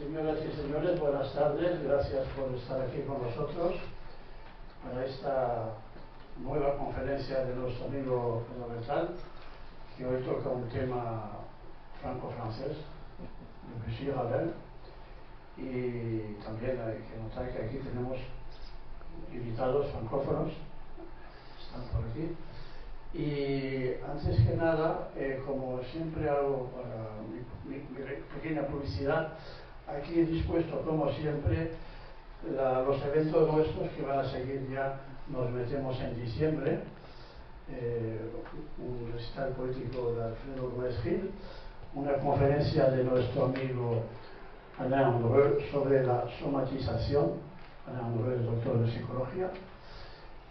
Señoras y señores, buenas tardes. Gracias por estar aquí con nosotros para esta nueva conferencia de nuestro amigo fundamental, que hoy toca un tema franco-francés, Debussy, Ravel, y también hay que notar que aquí tenemos invitados francófonos, están por aquí. Y antes que nada, como siempre hago para mi pequeña publicidad, aquí dispuesto como siempre los eventos nuestros que van a seguir. Ya nos metemos en diciembre, un recital poético de Alfredo Gómez Gil, una conferencia de nuestro amigo Alain Andreu sobre la somatización. Alain Andreu es doctor de psicología.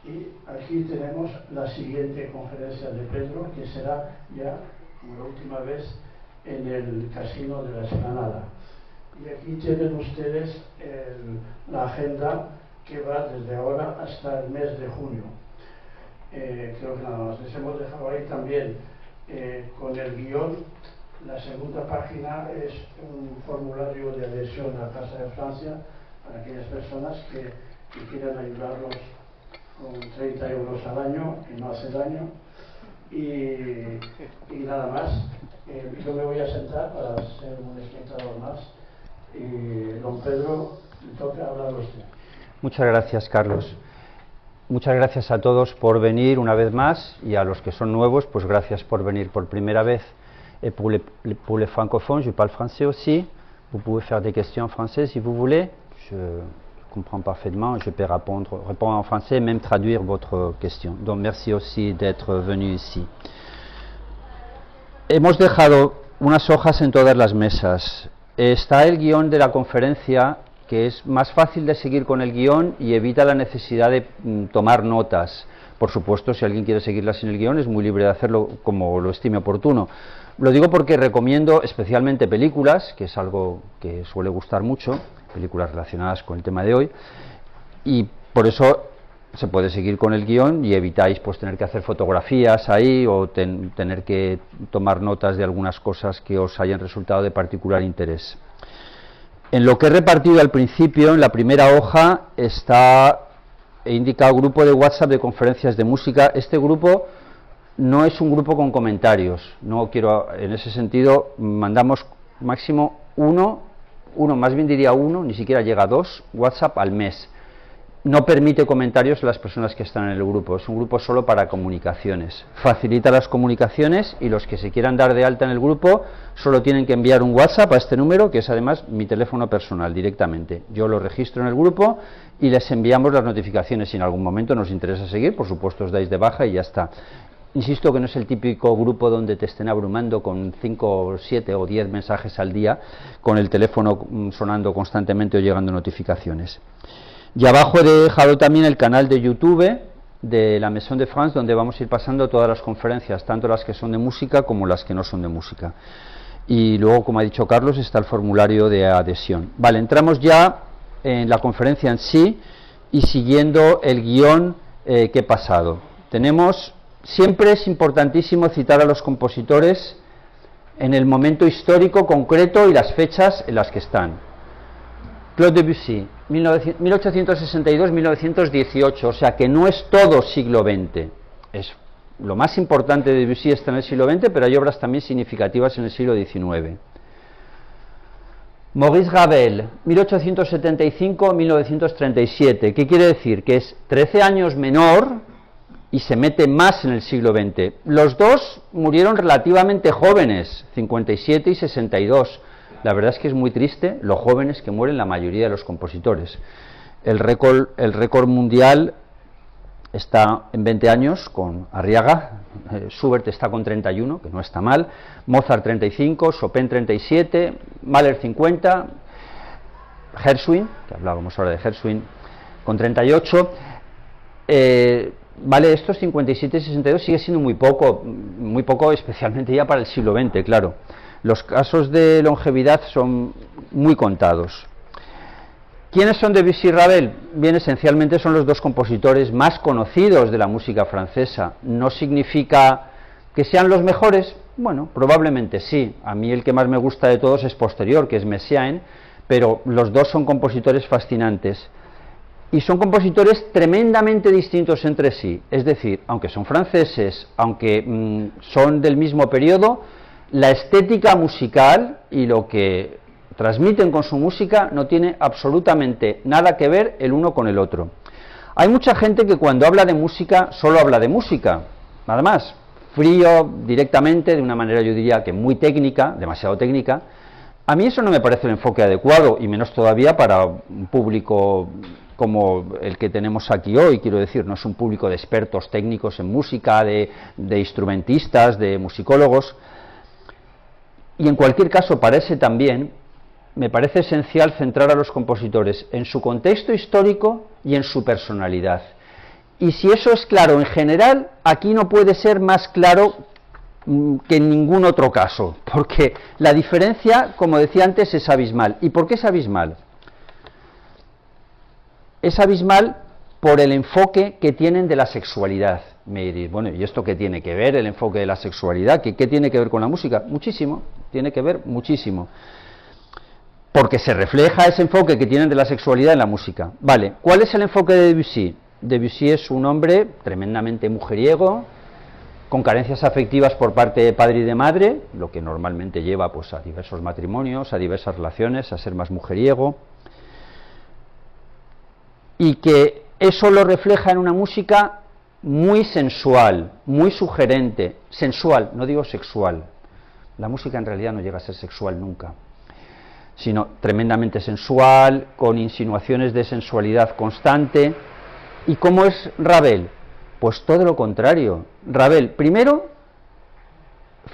Y aquí tenemos la siguiente conferencia de Pedro, que será ya, como la última vez, en el Casino de la Esplanada. Y aquí tienen ustedes la agenda que va desde ahora hasta el mes de junio. Creo que nada más. Les hemos dejado ahí también con el guión. La segunda página es un formulario de adhesión a la Casa de Francia para aquellas personas que quieran ayudarlos con 30 euros al año, que no hace daño. Y nada más. Yo me voy a sentar para ser un espectador más. Y don Pedro, le toca hablar a usted. Muchas gracias, Carlos. Muchas gracias a todos por venir una vez más, y a los que son nuevos, pues gracias por venir por primera vez. Et pour les francophones, je parle français aussi. Vous pouvez faire des questions en français si vous voulez. Je comprends parfaitement. Je peux répondre en français et même traduire votre question. Donc merci aussi d'être venu ici. Hemos dejado unas hojas en todas las mesas. Está el guión de la conferencia, que es más fácil de seguir con el guión y evita la necesidad de tomar notas. Por supuesto, si alguien quiere seguirla sin el guión, es muy libre de hacerlo como lo estime oportuno. Lo digo porque recomiendo especialmente películas, que es algo que suele gustar mucho, películas relacionadas con el tema de hoy, y por eso se puede seguir con el guión y evitáis pues tener que hacer fotografías ahí o tener que tomar notas de algunas cosas que os hayan resultado de particular interés. En lo que he repartido al principio, en la primera hoja, he indicado grupo de WhatsApp de conferencias de música. Este grupo no es un grupo con comentarios, no quiero, en ese sentido, mandamos máximo uno, más bien diría uno, ni siquiera llega a 2 WhatsApp al mes. No permite comentarios a las personas que están en el grupo, es un grupo solo para comunicaciones. Facilita las comunicaciones, y los que se quieran dar de alta en el grupo solo tienen que enviar un WhatsApp a este número, que es además mi teléfono personal directamente. Yo lo registro en el grupo y les enviamos las notificaciones. Si en algún momento nos interesa seguir, por supuesto os dais de baja y ya está. Insisto que no es el típico grupo donde te estén abrumando con 5, 7 o 10 mensajes al día, con el teléfono sonando constantemente o llegando notificaciones. Y abajo he dejado también el canal de YouTube de la Maison de France, donde vamos a ir pasando todas las conferencias, tanto las que son de música como las que no son de música. Y luego, como ha dicho Carlos, está el formulario de adhesión. Vale, entramos ya en la conferencia en sí y siguiendo el guión que he pasado. Siempre es importantísimo citar a los compositores en el momento histórico concreto y las fechas en las que están. Claude Debussy, 1862-1918, o sea que no es todo siglo XX. Lo más importante de Debussy está en el siglo XX, pero hay obras también significativas en el siglo XIX. Maurice Ravel, 1875-1937, ¿qué quiere decir? Que es 13 años menor y se mete más en el siglo XX. Los dos murieron relativamente jóvenes, 57 y 62. La verdad es que es muy triste lo jóvenes que mueren la mayoría de los compositores. El récord mundial está en 20 años con Arriaga. Schubert está con 31, que no está mal, Mozart 35, Chopin 37, Mahler 50, Gershwin, que hablábamos ahora de Gershwin, con 38. Vale, estos 57 y 62 sigue siendo muy poco, especialmente ya para el siglo XX, claro. Los casos de longevidad son muy contados. ¿Quiénes son Debussy y Ravel? Bien, esencialmente son los dos compositores más conocidos de la música francesa. ¿No significa que sean los mejores? Bueno, probablemente sí. A mí el que más me gusta de todos es posterior, que es Messiaen, pero los dos son compositores fascinantes. Y son compositores tremendamente distintos entre sí, es decir, aunque son franceses, aunque son del mismo periodo, la estética musical y lo que transmiten con su música no tiene absolutamente nada que ver el uno con el otro. Hay mucha gente que cuando habla de música, solo habla de música, nada más, frío, directamente, de una manera yo diría que muy técnica, demasiado técnica. A mí eso no me parece el enfoque adecuado, y menos todavía para un público como el que tenemos aquí hoy, quiero decir, no es un público de expertos técnicos en música, de instrumentistas, de musicólogos, y en cualquier caso para ese también, me parece esencial centrar a los compositores en su contexto histórico y en su personalidad. Y si eso es claro en general, aquí no puede ser más claro que en ningún otro caso, porque la diferencia, como decía antes, es abismal. ¿Y por qué es abismal? Es abismal por el enfoque que tienen de la sexualidad. Me diréis, bueno, ¿y esto qué tiene que ver, el enfoque de la sexualidad? ¿Qué tiene que ver con la música? Muchísimo, tiene que ver muchísimo. Porque se refleja ese enfoque que tienen de la sexualidad en la música. Vale, ¿cuál es el enfoque de Debussy? Debussy es un hombre tremendamente mujeriego, con carencias afectivas por parte de padre y de madre, lo que normalmente lleva pues a diversos matrimonios, a diversas relaciones, a ser más mujeriego, y que eso lo refleja en una música muy sensual, muy sugerente, sensual, no digo sexual, la música en realidad no llega a ser sexual nunca, sino tremendamente sensual, con insinuaciones de sensualidad constante. ¿Y cómo es Ravel? Pues todo lo contrario. Ravel, primero,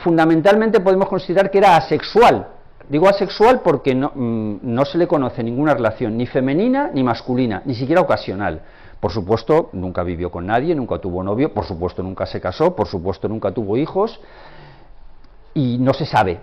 fundamentalmente podemos considerar que era asexual. Digo asexual porque no se le conoce ninguna relación, ni femenina ni masculina, ni siquiera ocasional. Por supuesto, nunca vivió con nadie, nunca tuvo novio, por supuesto nunca se casó, por supuesto nunca tuvo hijos, y no se sabe.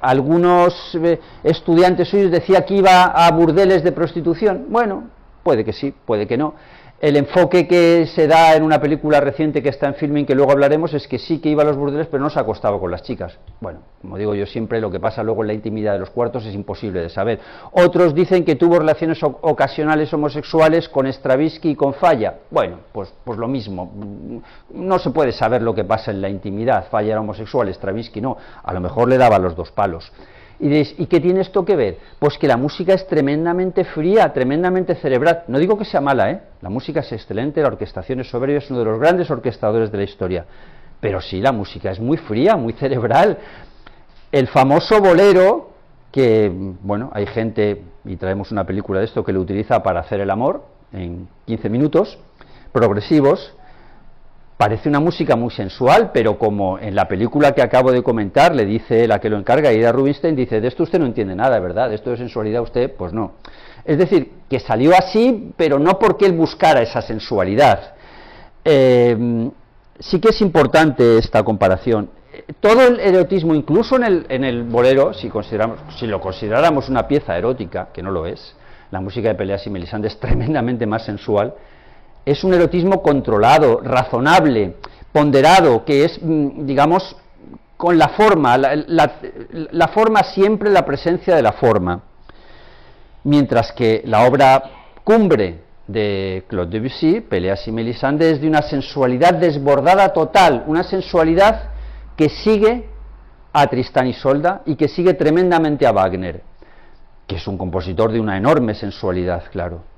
Algunos estudiantes suyos decían que iba a burdeles de prostitución. Bueno, puede que sí, puede que no. El enfoque que se da en una película reciente que está en filming, que luego hablaremos, es que sí que iba a los burdeles, pero no se acostaba con las chicas. Bueno, como digo yo siempre, lo que pasa luego en la intimidad de los cuartos es imposible de saber. Otros dicen que tuvo relaciones ocasionales homosexuales con Stravinsky y con Falla. Bueno, pues lo mismo. No se puede saber lo que pasa en la intimidad. Falla era homosexual, Stravinsky no. A lo mejor le daba los dos palos. Y diréis, ¿y qué tiene esto que ver? Pues que la música es tremendamente fría, tremendamente cerebral. No digo que sea mala, la música es excelente, la orquestación es soberbia, es uno de los grandes orquestadores de la historia. Pero sí, la música es muy fría, muy cerebral. El famoso bolero, que, bueno, hay gente, y traemos una película de esto, que lo utiliza para hacer el amor en 15 minutos, progresivos. Parece una música muy sensual, pero como en la película que acabo de comentar le dice la que lo encarga, Ida Rubinstein, dice, de esto usted no entiende nada, ¿verdad? De esto de sensualidad usted, pues no. Es decir, que salió así, pero no porque él buscara esa sensualidad. Sí que es importante esta comparación. Todo el erotismo, incluso en el bolero, si lo consideráramos una pieza erótica, que no lo es, la música de Pelléas y Mélisande es tremendamente más sensual. Es un erotismo controlado, razonable, ponderado, que es, digamos, con la forma, la forma siempre, la presencia de la forma. Mientras que la obra cumbre de Claude Debussy, Pelléas y Mélisande, es de una sensualidad desbordada total, una sensualidad que sigue a Tristán y Isolda y que sigue tremendamente a Wagner, que es un compositor de una enorme sensualidad, claro.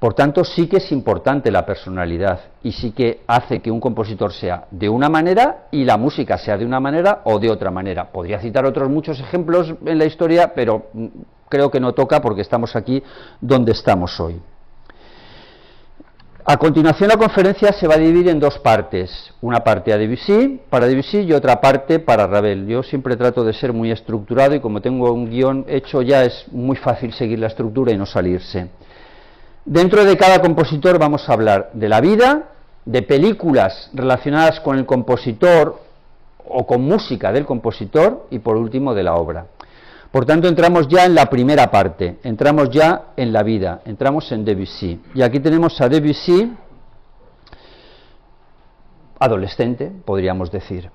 Por tanto, sí que es importante la personalidad y sí que hace que un compositor sea de una manera y la música sea de una manera o de otra manera. Podría citar otros muchos ejemplos en la historia, pero creo que no toca porque estamos aquí donde estamos hoy. A continuación, la conferencia se va a dividir en dos partes. Una parte para Debussy y otra parte para Ravel. Yo siempre trato de ser muy estructurado y como tengo un guión hecho ya es muy fácil seguir la estructura y no salirse. Dentro de cada compositor vamos a hablar de la vida, de películas relacionadas con el compositor o con música del compositor y por último de la obra. Por tanto, entramos ya en la primera parte, entramos ya en la vida, entramos en Debussy. Y aquí tenemos a Debussy, adolescente, podríamos decir.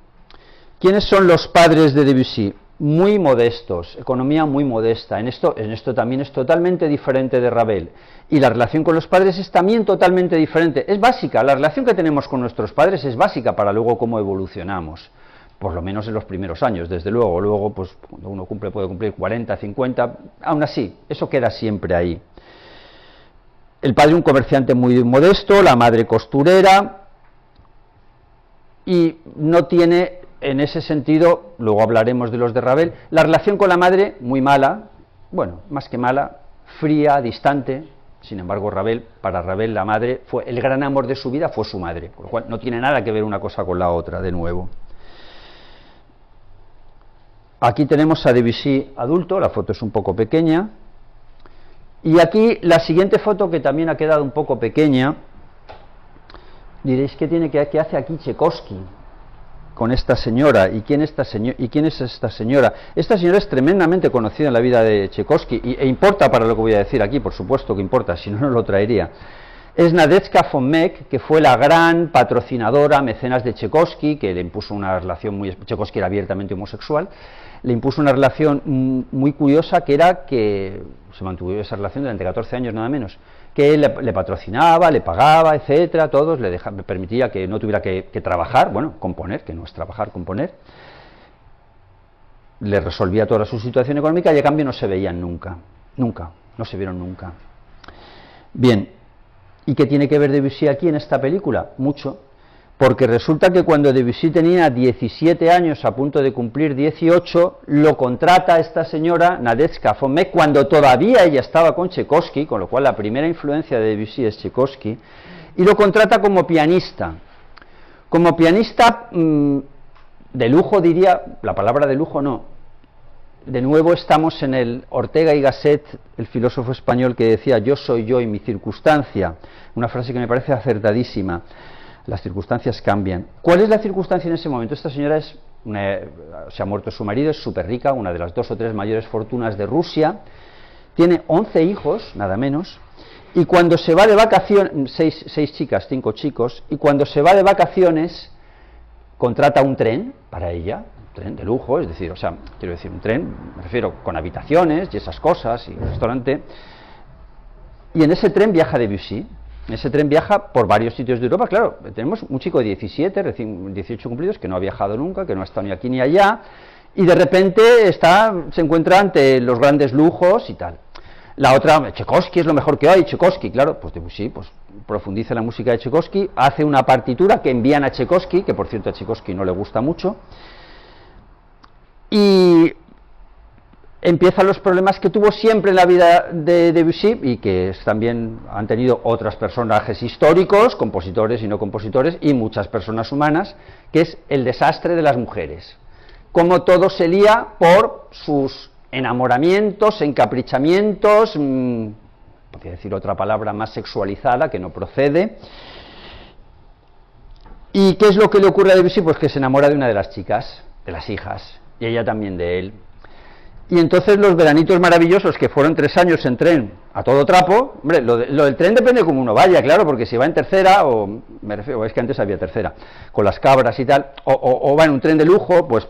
¿Quiénes son los padres de Debussy? muy modestos, economía muy modesta. En esto también es totalmente diferente de Ravel. Y la relación con los padres es también totalmente diferente. Es básica, la relación que tenemos con nuestros padres es básica para luego cómo evolucionamos. Por lo menos en los primeros años, desde luego. Luego, pues cuando uno puede cumplir 40, 50, aún así, eso queda siempre ahí. El padre un comerciante muy modesto, la madre costurera, y no tiene, en ese sentido, luego hablaremos de los de Ravel, la relación con la madre muy mala, bueno, más que mala, fría, distante. Sin embargo, para Ravel la madre fue el gran amor de su vida, fue su madre, por lo cual no tiene nada que ver una cosa con la otra, de nuevo. Aquí tenemos a Debussy adulto, la foto es un poco pequeña, y aquí la siguiente foto, que también ha quedado un poco pequeña. Diréis, ¿qué hace aquí Tchaikovsky con esta señora? ¿Y quién es esta señora? Esta señora es tremendamente conocida en la vida de Tchaikovsky, e importa para lo que voy a decir aquí, por supuesto que importa, si no, no lo traería. Es Nadezhda von Meck, que fue la gran patrocinadora, mecenas de Tchaikovsky, que le impuso una relación muy... Tchaikovsky era abiertamente homosexual, le impuso una relación muy curiosa, que era que se mantuvo esa relación durante 14 años nada menos, que él le patrocinaba, le pagaba, etcétera, todos, le permitía que no tuviera que trabajar, bueno, componer, que no es trabajar, componer, le resolvía toda su situación económica, y a cambio no se veían nunca, no se vieron nunca. Bien, ¿y qué tiene que ver Debussy aquí en esta película? Mucho, porque resulta que cuando Debussy tenía 17 años, a punto de cumplir 18, lo contrata esta señora Nadezhda von Meck, cuando todavía ella estaba con Tchaikovsky, con lo cual la primera influencia de Debussy es Tchaikovsky, y lo contrata como pianista. Como pianista de lujo, diría, la palabra de lujo no. De nuevo estamos en el Ortega y Gasset, el filósofo español, que decía: yo soy yo y mi circunstancia, una frase que me parece acertadísima. Las circunstancias cambian. ¿Cuál es la circunstancia en ese momento? Esta señora se ha muerto su marido, es súper rica, una de las 2 o 3 mayores fortunas de Rusia, tiene 11 hijos, nada menos, y cuando se va de vacaciones, 6 chicas, 5 chicos, y cuando se va de vacaciones, contrata un tren para ella, un tren de lujo, es decir, quiero decir, un tren, me refiero, con habitaciones y esas cosas, y un restaurante, y en ese tren viaja Debussy. Ese tren viaja por varios sitios de Europa. Claro, tenemos un chico de 17, recién 18 cumplidos, que no ha viajado nunca, que no ha estado ni aquí ni allá, y de repente se encuentra ante los grandes lujos y tal. La otra, Tchaikovsky es lo mejor que hay. Tchaikovsky, claro, pues Debussy profundiza en la música de Tchaikovsky, hace una partitura que envían a Tchaikovsky, que por cierto a Tchaikovsky no le gusta mucho, y empiezan los problemas que tuvo siempre en la vida de Debussy, y que también han tenido otros personajes históricos, compositores y no compositores, y muchas personas humanas, que es el desastre de las mujeres. Como todo se lía por sus enamoramientos, encaprichamientos, podría decir otra palabra más sexualizada, que no procede. ¿Y qué es lo que le ocurre a Debussy? Pues que se enamora de una de las chicas, de las hijas, y ella también de él. Y entonces los veranitos maravillosos, que fueron 3 años en tren a todo trapo, hombre, lo del tren depende de cómo uno vaya, claro, porque si va en tercera, me refiero, es que antes había tercera, con las cabras y tal, o va en un tren de lujo, pues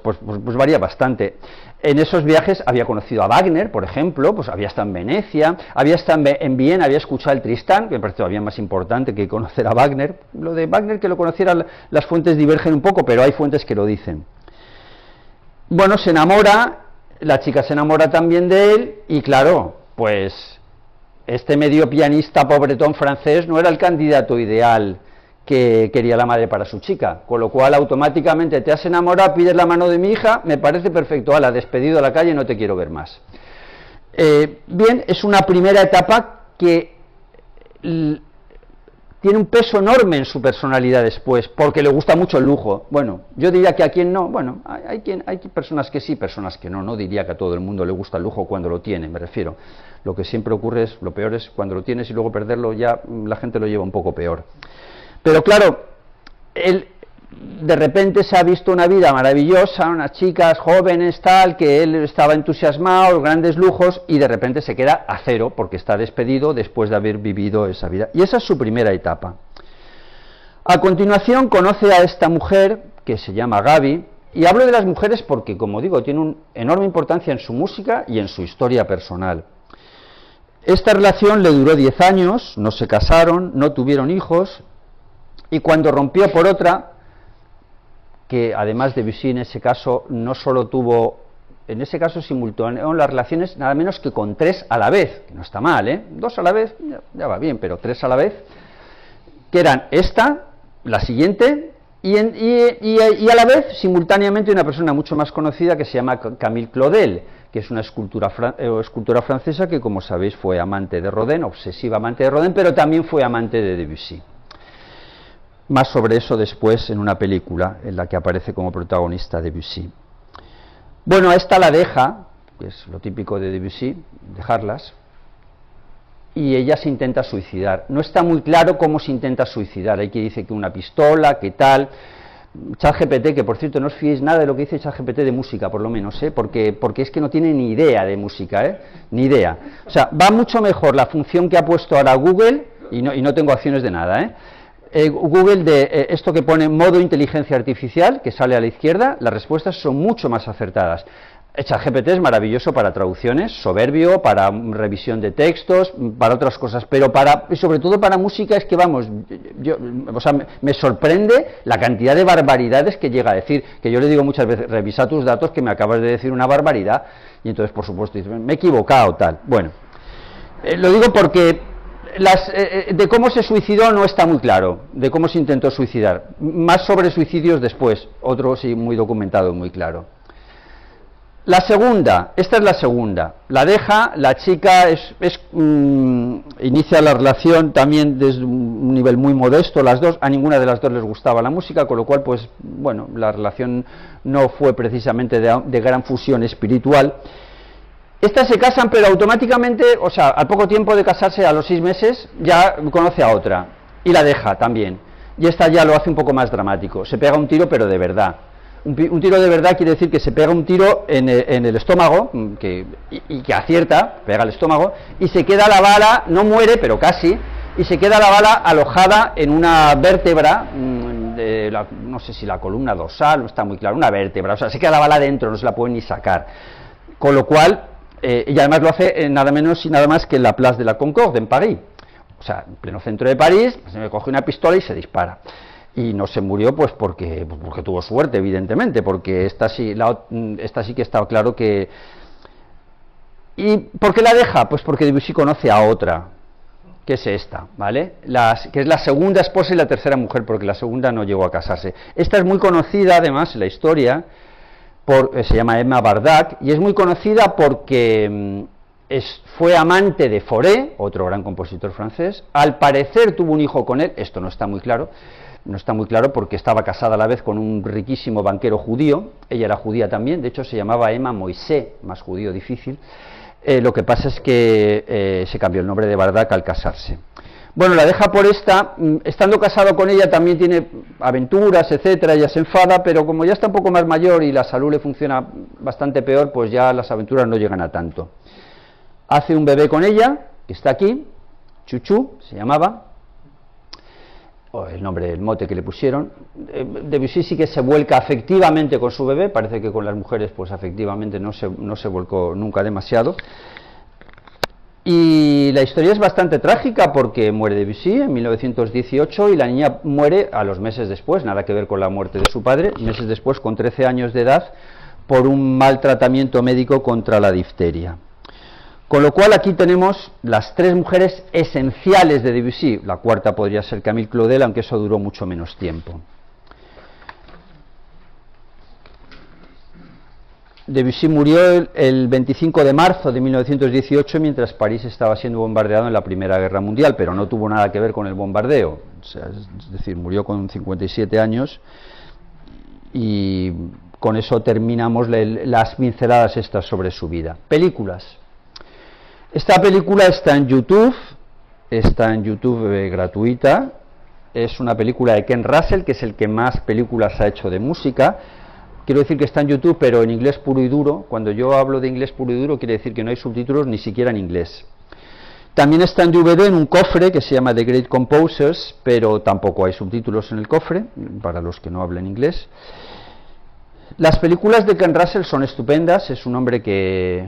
varía bastante. En esos viajes había conocido a Wagner, por ejemplo, pues había estado en Venecia, había estado en Viena, había escuchado el Tristán, que me parece todavía más importante que conocer a Wagner. Lo de Wagner, que lo conociera, las fuentes divergen un poco, pero hay fuentes que lo dicen. Bueno, se enamora. La chica se enamora también de él, y claro, pues este medio pianista pobretón francés no era el candidato ideal que quería la madre para su chica, con lo cual automáticamente te has enamorado, pides la mano de mi hija, me parece perfecto, ala, despedido a la calle, no te quiero ver más. Bien, es una primera etapa que tiene un peso enorme en su personalidad después, porque le gusta mucho el lujo. Bueno, yo diría que a quien no, bueno, hay personas que sí, personas que no, no diría que a todo el mundo le gusta el lujo cuando lo tiene, me refiero. Lo que siempre ocurre lo peor es cuando lo tienes y luego perderlo, ya la gente lo lleva un poco peor. Pero claro, él de repente se ha visto una vida maravillosa, unas chicas jóvenes, tal, que él estaba entusiasmado, grandes lujos, y de repente se queda a cero, porque está despedido después de haber vivido esa vida. Y esa es su primera etapa. A continuación conoce a esta mujer, que se llama Gaby, Y hablo de las mujeres porque, como digo, tiene una enorme importancia en su música y en su historia personal. Esta relación le duró 10 años, no se casaron, no tuvieron hijos, y cuando rompió por otra, que además Debussy en ese caso no solo tuvo, en ese caso simultaneó las relaciones nada menos que con 3 a la vez, que no está mal, 2 a la vez, ya va bien, pero 3 a la vez, que eran esta, la siguiente, y a la vez, simultáneamente, una persona mucho más conocida que se llama Camille Claudel, que es una escultora francesa que, como sabéis, fue amante de Rodin, obsesiva amante de Rodin, pero también fue amante de Debussy. Más sobre eso después en una película en la que aparece como protagonista Debussy. Bueno, a esta la deja, que es lo típico de Debussy, dejarlas, y ella se intenta suicidar. No está muy claro cómo se intenta suicidar. Hay quien dice que una pistola, que tal. ChatGPT, que por cierto no os fiéis nada de lo que dice ChatGPT de música, por lo menos, porque es que no tiene ni idea de música, ni idea. O sea, va mucho mejor la función que ha puesto ahora Google, y no tengo acciones de nada, Google de esto que pone modo inteligencia artificial, que sale a la izquierda, las respuestas son mucho más acertadas. ChatGPT es maravilloso para traducciones, soberbio, para revisión de textos, para otras cosas, pero sobre todo para música es que, vamos, me sorprende la cantidad de barbaridades que llega a decir, que yo le digo muchas veces, revisa tus datos que me acabas de decir una barbaridad, y entonces, por supuesto, dice, me he equivocado, tal. Bueno, lo digo porque de cómo se suicidó no está muy claro, de cómo se intentó suicidar, más sobre suicidios después, otro sí muy documentado, muy claro. La segunda, esta es la segunda, la deja, la chica inicia la relación también desde un nivel muy modesto, las dos, a ninguna de las dos les gustaba la música, con lo cual, pues, bueno, la relación no fue precisamente de gran fusión espiritual. Estas se casan, pero automáticamente, o sea, al poco tiempo de casarse, a los 6 meses, ya conoce a otra, y la deja también, y esta ya lo hace un poco más dramático, se pega un tiro, pero de verdad. Un tiro de verdad quiere decir que se pega un tiro en el estómago, y que acierta, pega el estómago, y se queda la bala, no muere, pero casi, y se queda la bala alojada en una vértebra, no sé si la columna dorsal, no está muy claro, una vértebra, o sea, se queda la bala dentro, no se la pueden ni sacar. Con lo cual, y además lo hace nada menos y nada más que en la Place de la Concorde, en París. O sea, en pleno centro de París, se me coge una pistola y se dispara. Y no se murió pues porque tuvo suerte, evidentemente, porque esta sí que estaba claro que... ¿Y por qué la deja? Pues porque Debussy conoce a otra, que es esta, ¿vale? Que es la segunda esposa y la tercera mujer, porque la segunda no llegó a casarse. Esta es muy conocida, además, en la historia, se llama Emma Bardac, y es muy conocida porque fue amante de Fauré, otro gran compositor francés. Al parecer tuvo un hijo con él, esto no está muy claro, porque estaba casada a la vez con un riquísimo banquero judío, ella era judía también, de hecho se llamaba Emma Moisés, más judío difícil. Lo que pasa es que se cambió el nombre de Bardac al casarse. Bueno, la deja por esta, estando casado con ella también tiene aventuras, etcétera, ella se enfada, pero como ya está un poco más mayor y la salud le funciona bastante peor, pues ya las aventuras no llegan a tanto. Hace un bebé con ella, que está aquí, Chuchu, se llamaba, el nombre, el mote que le pusieron. Debussy sí que se vuelca afectivamente con su bebé, parece que con las mujeres pues afectivamente no se volcó nunca demasiado. Y la historia es bastante trágica porque muere Debussy en 1918 y la niña muere a los meses después, nada que ver con la muerte de su padre, meses después, con 13 años de edad, por un mal tratamiento médico contra la difteria. Con lo cual aquí tenemos las 3 mujeres esenciales de Debussy, la cuarta podría ser Camille Claudel, aunque eso duró mucho menos tiempo. Debussy murió el 25 de marzo de 1918 mientras París estaba siendo bombardeado en la Primera Guerra Mundial, pero no tuvo nada que ver con el bombardeo, o sea, es decir, murió con 57 años y con eso terminamos las pinceladas estas sobre su vida. Películas. Esta película está en YouTube gratuita, es una película de Ken Russell, que es el que más películas ha hecho de música. Quiero decir que está en YouTube, pero en inglés puro y duro. Cuando yo hablo de inglés puro y duro, quiere decir que no hay subtítulos ni siquiera en inglés. También está en DVD en un cofre que se llama The Great Composers, pero tampoco hay subtítulos en el cofre, para los que no hablen inglés. Las películas de Ken Russell son estupendas, es un hombre que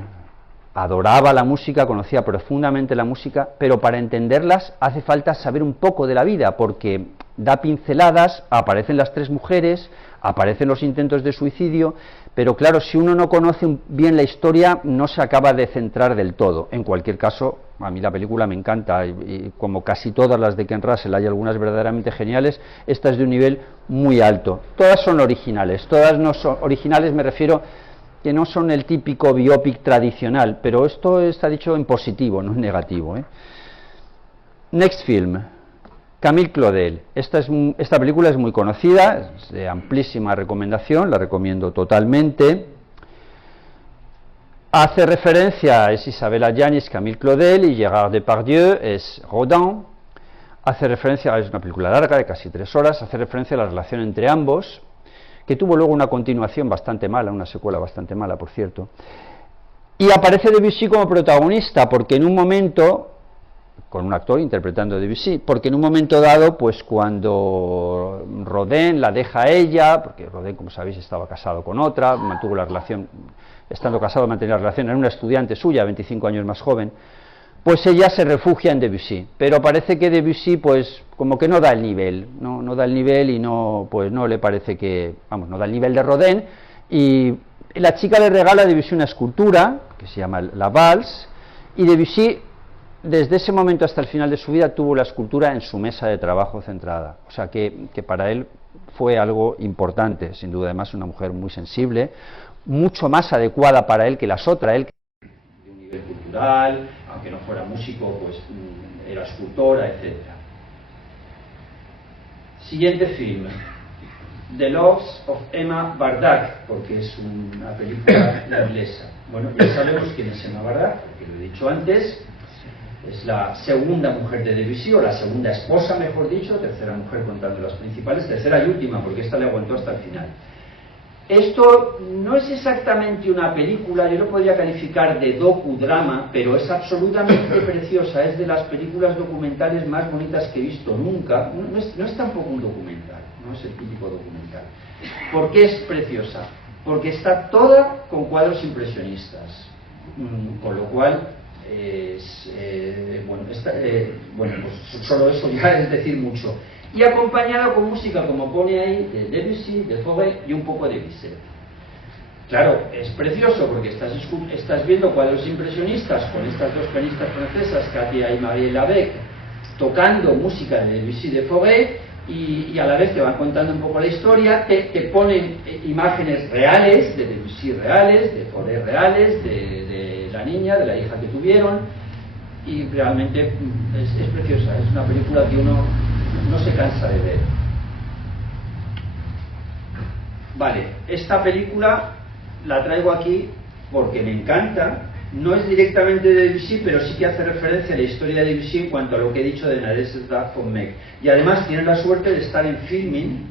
adoraba la música, conocía profundamente la música, pero para entenderlas hace falta saber un poco de la vida, porque da pinceladas, aparecen las tres mujeres, aparecen los intentos de suicidio, pero claro, si uno no conoce bien la historia, no se acaba de centrar del todo. En cualquier caso, a mí la película me encanta, y como casi todas las de Ken Russell, hay algunas verdaderamente geniales, esta es de un nivel muy alto. Todas son originales, todas no son originales, me refiero que no son el típico biopic tradicional, pero esto está dicho en positivo, no en negativo. Next film, Camille Claudel. Esta película es muy conocida, es de amplísima recomendación, la recomiendo totalmente. Hace referencia, es Isabelle Adjani, es Camille Claudel, y Gérard Depardieu es Rodin. Hace referencia, es una película larga, de casi 3 horas, hace referencia a la relación entre ambos, que tuvo luego una continuación bastante mala, una secuela bastante mala, por cierto. Y aparece Debussy como protagonista, porque en un momento, con un actor interpretando a Debussy, porque en un momento dado, pues cuando Rodin la deja a ella, porque Rodin, como sabéis, estaba casado con otra, mantuvo la relación, estando casado mantenía la relación, era una estudiante suya, 25 años más joven, pues ella se refugia en Debussy, pero parece que Debussy pues como que no da el nivel, no da el nivel y no, pues no le parece que, vamos, no da el nivel de Rodin, y la chica le regala a Debussy una escultura que se llama La Valse, y Debussy desde ese momento hasta el final de su vida tuvo la escultura en su mesa de trabajo centrada, o sea que para él fue algo importante, sin duda. Además una mujer muy sensible, mucho más adecuada para él que las otras, él de un nivel cultural, aunque no fuera músico, pues era escultora, etc. Siguiente film, The Loves of Emma Bardack, porque es una película inglesa. Bueno, ya sabemos quién es Emma Bardack, porque lo he dicho antes, es la segunda mujer de Debussy, o la segunda esposa, mejor dicho, tercera mujer contando las principales, tercera y última, porque esta le aguantó hasta el final. Esto no es exactamente una película, yo lo podría calificar de docudrama, pero es absolutamente preciosa, es de las películas documentales más bonitas que he visto nunca. No es tampoco un documental, no es el típico documental. ¿Por qué es preciosa? Porque está toda con cuadros impresionistas, con lo cual, pues solo eso ya es decir mucho. Y acompañada con música, como pone ahí, de Debussy, de Fauré y un poco de Bizet. Claro, es precioso porque estás viendo cuadros impresionistas con estas dos pianistas francesas, Katia y Marie Labec, tocando música de Debussy, de Fauré, y a la vez te van contando un poco la historia, te ponen imágenes reales, de Debussy reales, de Fauré reales, de la niña, de la hija que tuvieron, y realmente es preciosa, es una película que uno no se cansa de ver. Vale, esta película la traigo aquí porque me encanta, no es directamente de Debussy, pero sí que hace referencia a la historia de Debussy en cuanto a lo que he dicho de Nadezhda von Meck, y además tiene la suerte de estar en Filmin,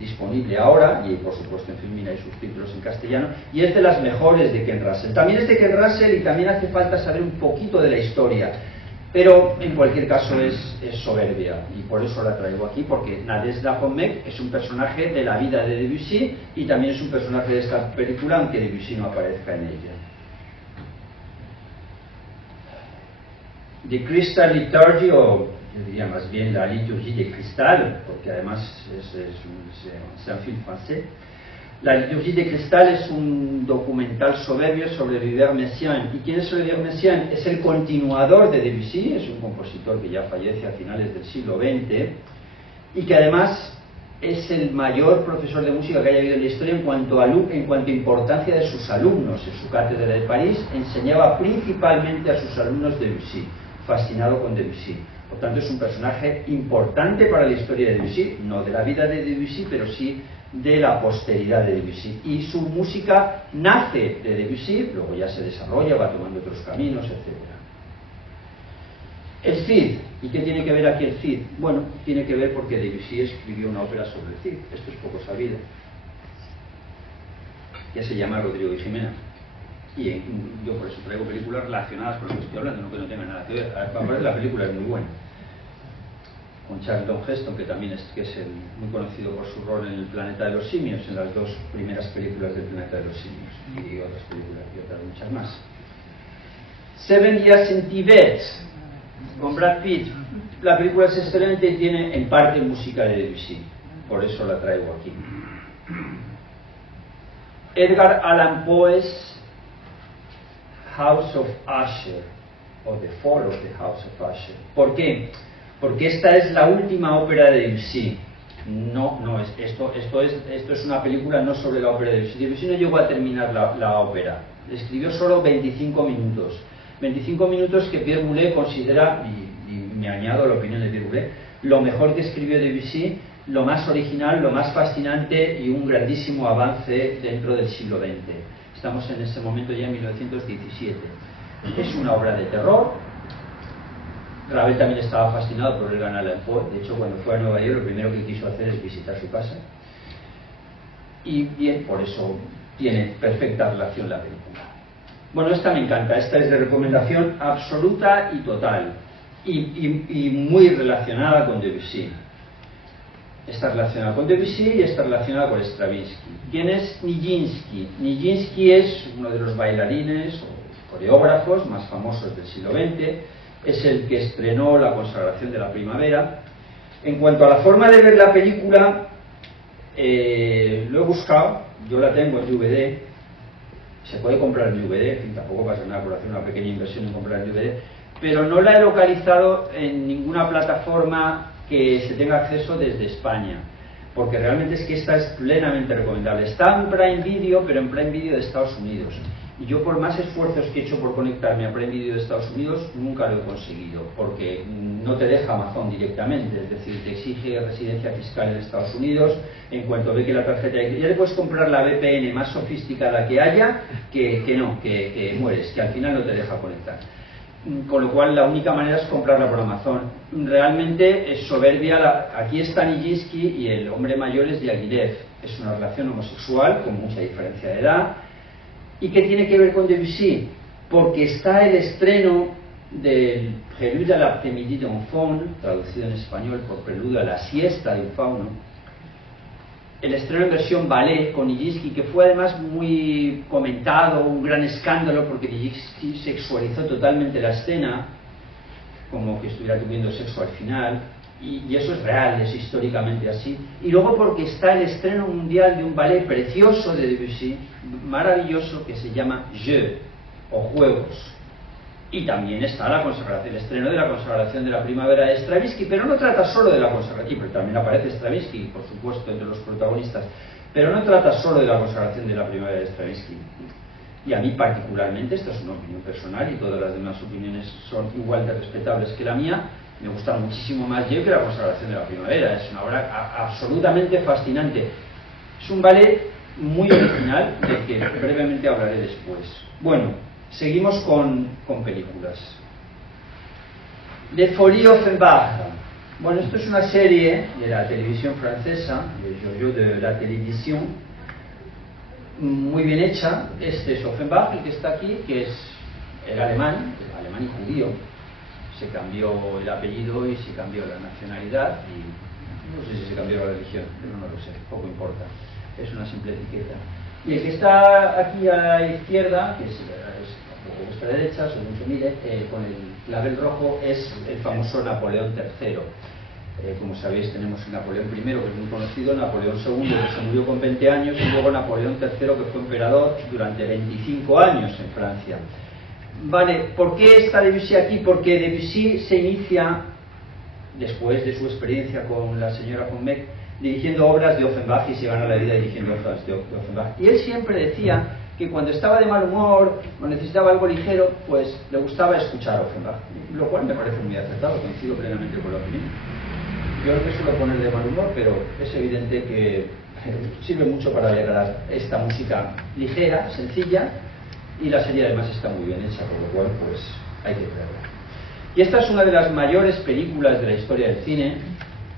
disponible ahora, y por supuesto en Filmin hay subtítulos en castellano, y es de las mejores de Ken Russell. También es de Ken Russell y también hace falta saber un poquito de la historia, pero en cualquier caso es soberbia, y por eso la traigo aquí, porque Nadezhda von Meck es un personaje de la vida de Debussy y también es un personaje de esta película, aunque Debussy no aparezca en ella. The Crystal Liturgy, o yo diría más bien la liturgie de cristal, porque además es un film francés. La liturgie de cristal es un documental soberbio sobre Vivier Messiaen. ¿Y quién es Vivier Messiaen? Es el continuador de Debussy, es un compositor que ya fallece a finales del siglo XX y que además es el mayor profesor de música que haya habido en la historia en cuanto a importancia de sus alumnos. En su cátedra de París enseñaba principalmente a sus alumnos Debussy, fascinado con Debussy. Por tanto, es un personaje importante para la historia de Debussy, no de la vida de Debussy, pero sí de la posteridad de Debussy. Y su música nace de Debussy, luego ya se desarrolla, va tomando otros caminos, etc. El Cid. ¿Y qué tiene que ver aquí el Cid? Bueno, tiene que ver porque Debussy escribió una ópera sobre el Cid. Esto es poco sabido. Ya se llama Rodrigo y Jimena. Y yo por eso traigo películas relacionadas con lo que estoy hablando, no que no tenga nada que ver. Aparte, la película es muy buena. con Charlton Heston, que también es muy conocido por su rol en El planeta de los simios, en las 2 primeras películas del Planeta de los simios, y otras películas y otras muchas más. Seven Years in Tibet, con Brad Pitt. La película es excelente y tiene en parte música de Debussy, por eso la traigo aquí. Edgar Allan Poe's House of Usher, o The Fall of the House of Usher. ¿Por qué? Porque esta es la última ópera de Debussy. Esto es una película no sobre la ópera de Debussy. Debussy no llegó a terminar la ópera. Escribió solo 25 minutos. 25 minutos que Pierre Boulez considera, y me añado a la opinión de Pierre Boulez, lo mejor que escribió Debussy, lo más original, lo más fascinante y un grandísimo avance dentro del siglo XX. Estamos en ese momento ya en 1917. Es una obra de terror. Ravel también estaba fascinado por Edgar Allan Poe. De hecho, cuando fue a Nueva York, lo primero que quiso hacer es visitar su casa. Y bien, por eso tiene perfecta relación la película. Bueno, esta me encanta. Esta es de recomendación absoluta y total. Y muy relacionada con Debussy. Está relacionada con Debussy y está relacionada con Stravinsky. ¿Quién es Nijinsky? Nijinsky es uno de los bailarines o coreógrafos más famosos del siglo XX. Es el que estrenó La consagración de la primavera. En cuanto a la forma de ver la película, lo he buscado. Yo la tengo en DVD. Se puede comprar en DVD, en fin, tampoco pasa nada por hacer una pequeña inversión en comprar en DVD, pero no la he localizado en ninguna plataforma que se tenga acceso desde España, porque realmente es que esta es plenamente recomendable. Está en Prime Video, pero en Prime Video de Estados Unidos. Y yo, por más esfuerzos que he hecho por conectarme a Prime Video de Estados Unidos, nunca lo he conseguido, porque no te deja Amazon directamente, es decir, te exige residencia fiscal en Estados Unidos. En cuanto ve que la tarjeta ya le puedes comprar la VPN más sofisticada que haya, que mueres, que al final no te deja conectar. Con lo cual la única manera es comprarla por Amazon. Realmente es soberbia. Aquí está Nijinsky y el hombre mayor es Diaghilev. Es una relación homosexual con mucha diferencia de edad. ¿Y qué tiene que ver con Debussy? Porque está el estreno del Prélude à l'après-midi d'un faune, traducido en español por Preludio a la siesta de un fauno. El estreno en versión ballet con Nijinsky, que fue además muy comentado, un gran escándalo, porque Nijinsky sexualizó totalmente la escena, como que estuviera teniendo sexo al final, y eso es real, es históricamente así. Y luego porque está el estreno mundial de un ballet precioso de Debussy, maravilloso, que se llama Jeux, o Juegos. Y también está el estreno de la consagración de la primavera de Stravinsky, pero no trata solo de la consagración, pero también aparece Stravinsky, por supuesto, entre los protagonistas, pero no trata solo de la consagración de la primavera de Stravinsky. Y a mí particularmente, esta es una opinión personal y todas las demás opiniones son igual de respetables que la mía, me gusta muchísimo más Jeux que la consagración de la primavera. Es una obra absolutamente fascinante. Es un ballet muy original, del que brevemente hablaré después. Bueno, seguimos con películas. Les Folies Offenbach. Bueno, esto es una serie de la televisión francesa, de Jojo de la Televisión, muy bien hecha. Este es Offenbach, el que está aquí, que es el alemán y judío. Se cambió el apellido y se cambió la nacionalidad, y no sé si se cambió la religión, pero no lo sé, poco importa. Es una simple etiqueta. Y el que está aquí a la izquierda, que es a vuestra derecha, según se mire, con el clavel rojo, es el famoso Napoleón III. Como sabéis, tenemos Napoleón I, que es muy conocido, Napoleón II, que se murió con 20 años, y luego Napoleón III, que fue emperador durante 25 años en Francia. Vale, ¿por qué está Debussy aquí? Porque Debussy se inicia, después de su experiencia con la señora von Meck, dirigiendo obras de Offenbach, y se gana la vida dirigiendo obras de Offenbach. Y él siempre decía que cuando estaba de mal humor o necesitaba algo ligero, pues le gustaba escuchar Offenbach, lo cual me parece muy acertado, coincido plenamente con la opinión. Yo no me suelo poner de mal humor, pero es evidente que sirve mucho para alegrar esta música ligera, sencilla, y la serie además está muy bien hecha, por lo cual pues hay que verla. Y esta es una de las mayores películas de la historia del cine,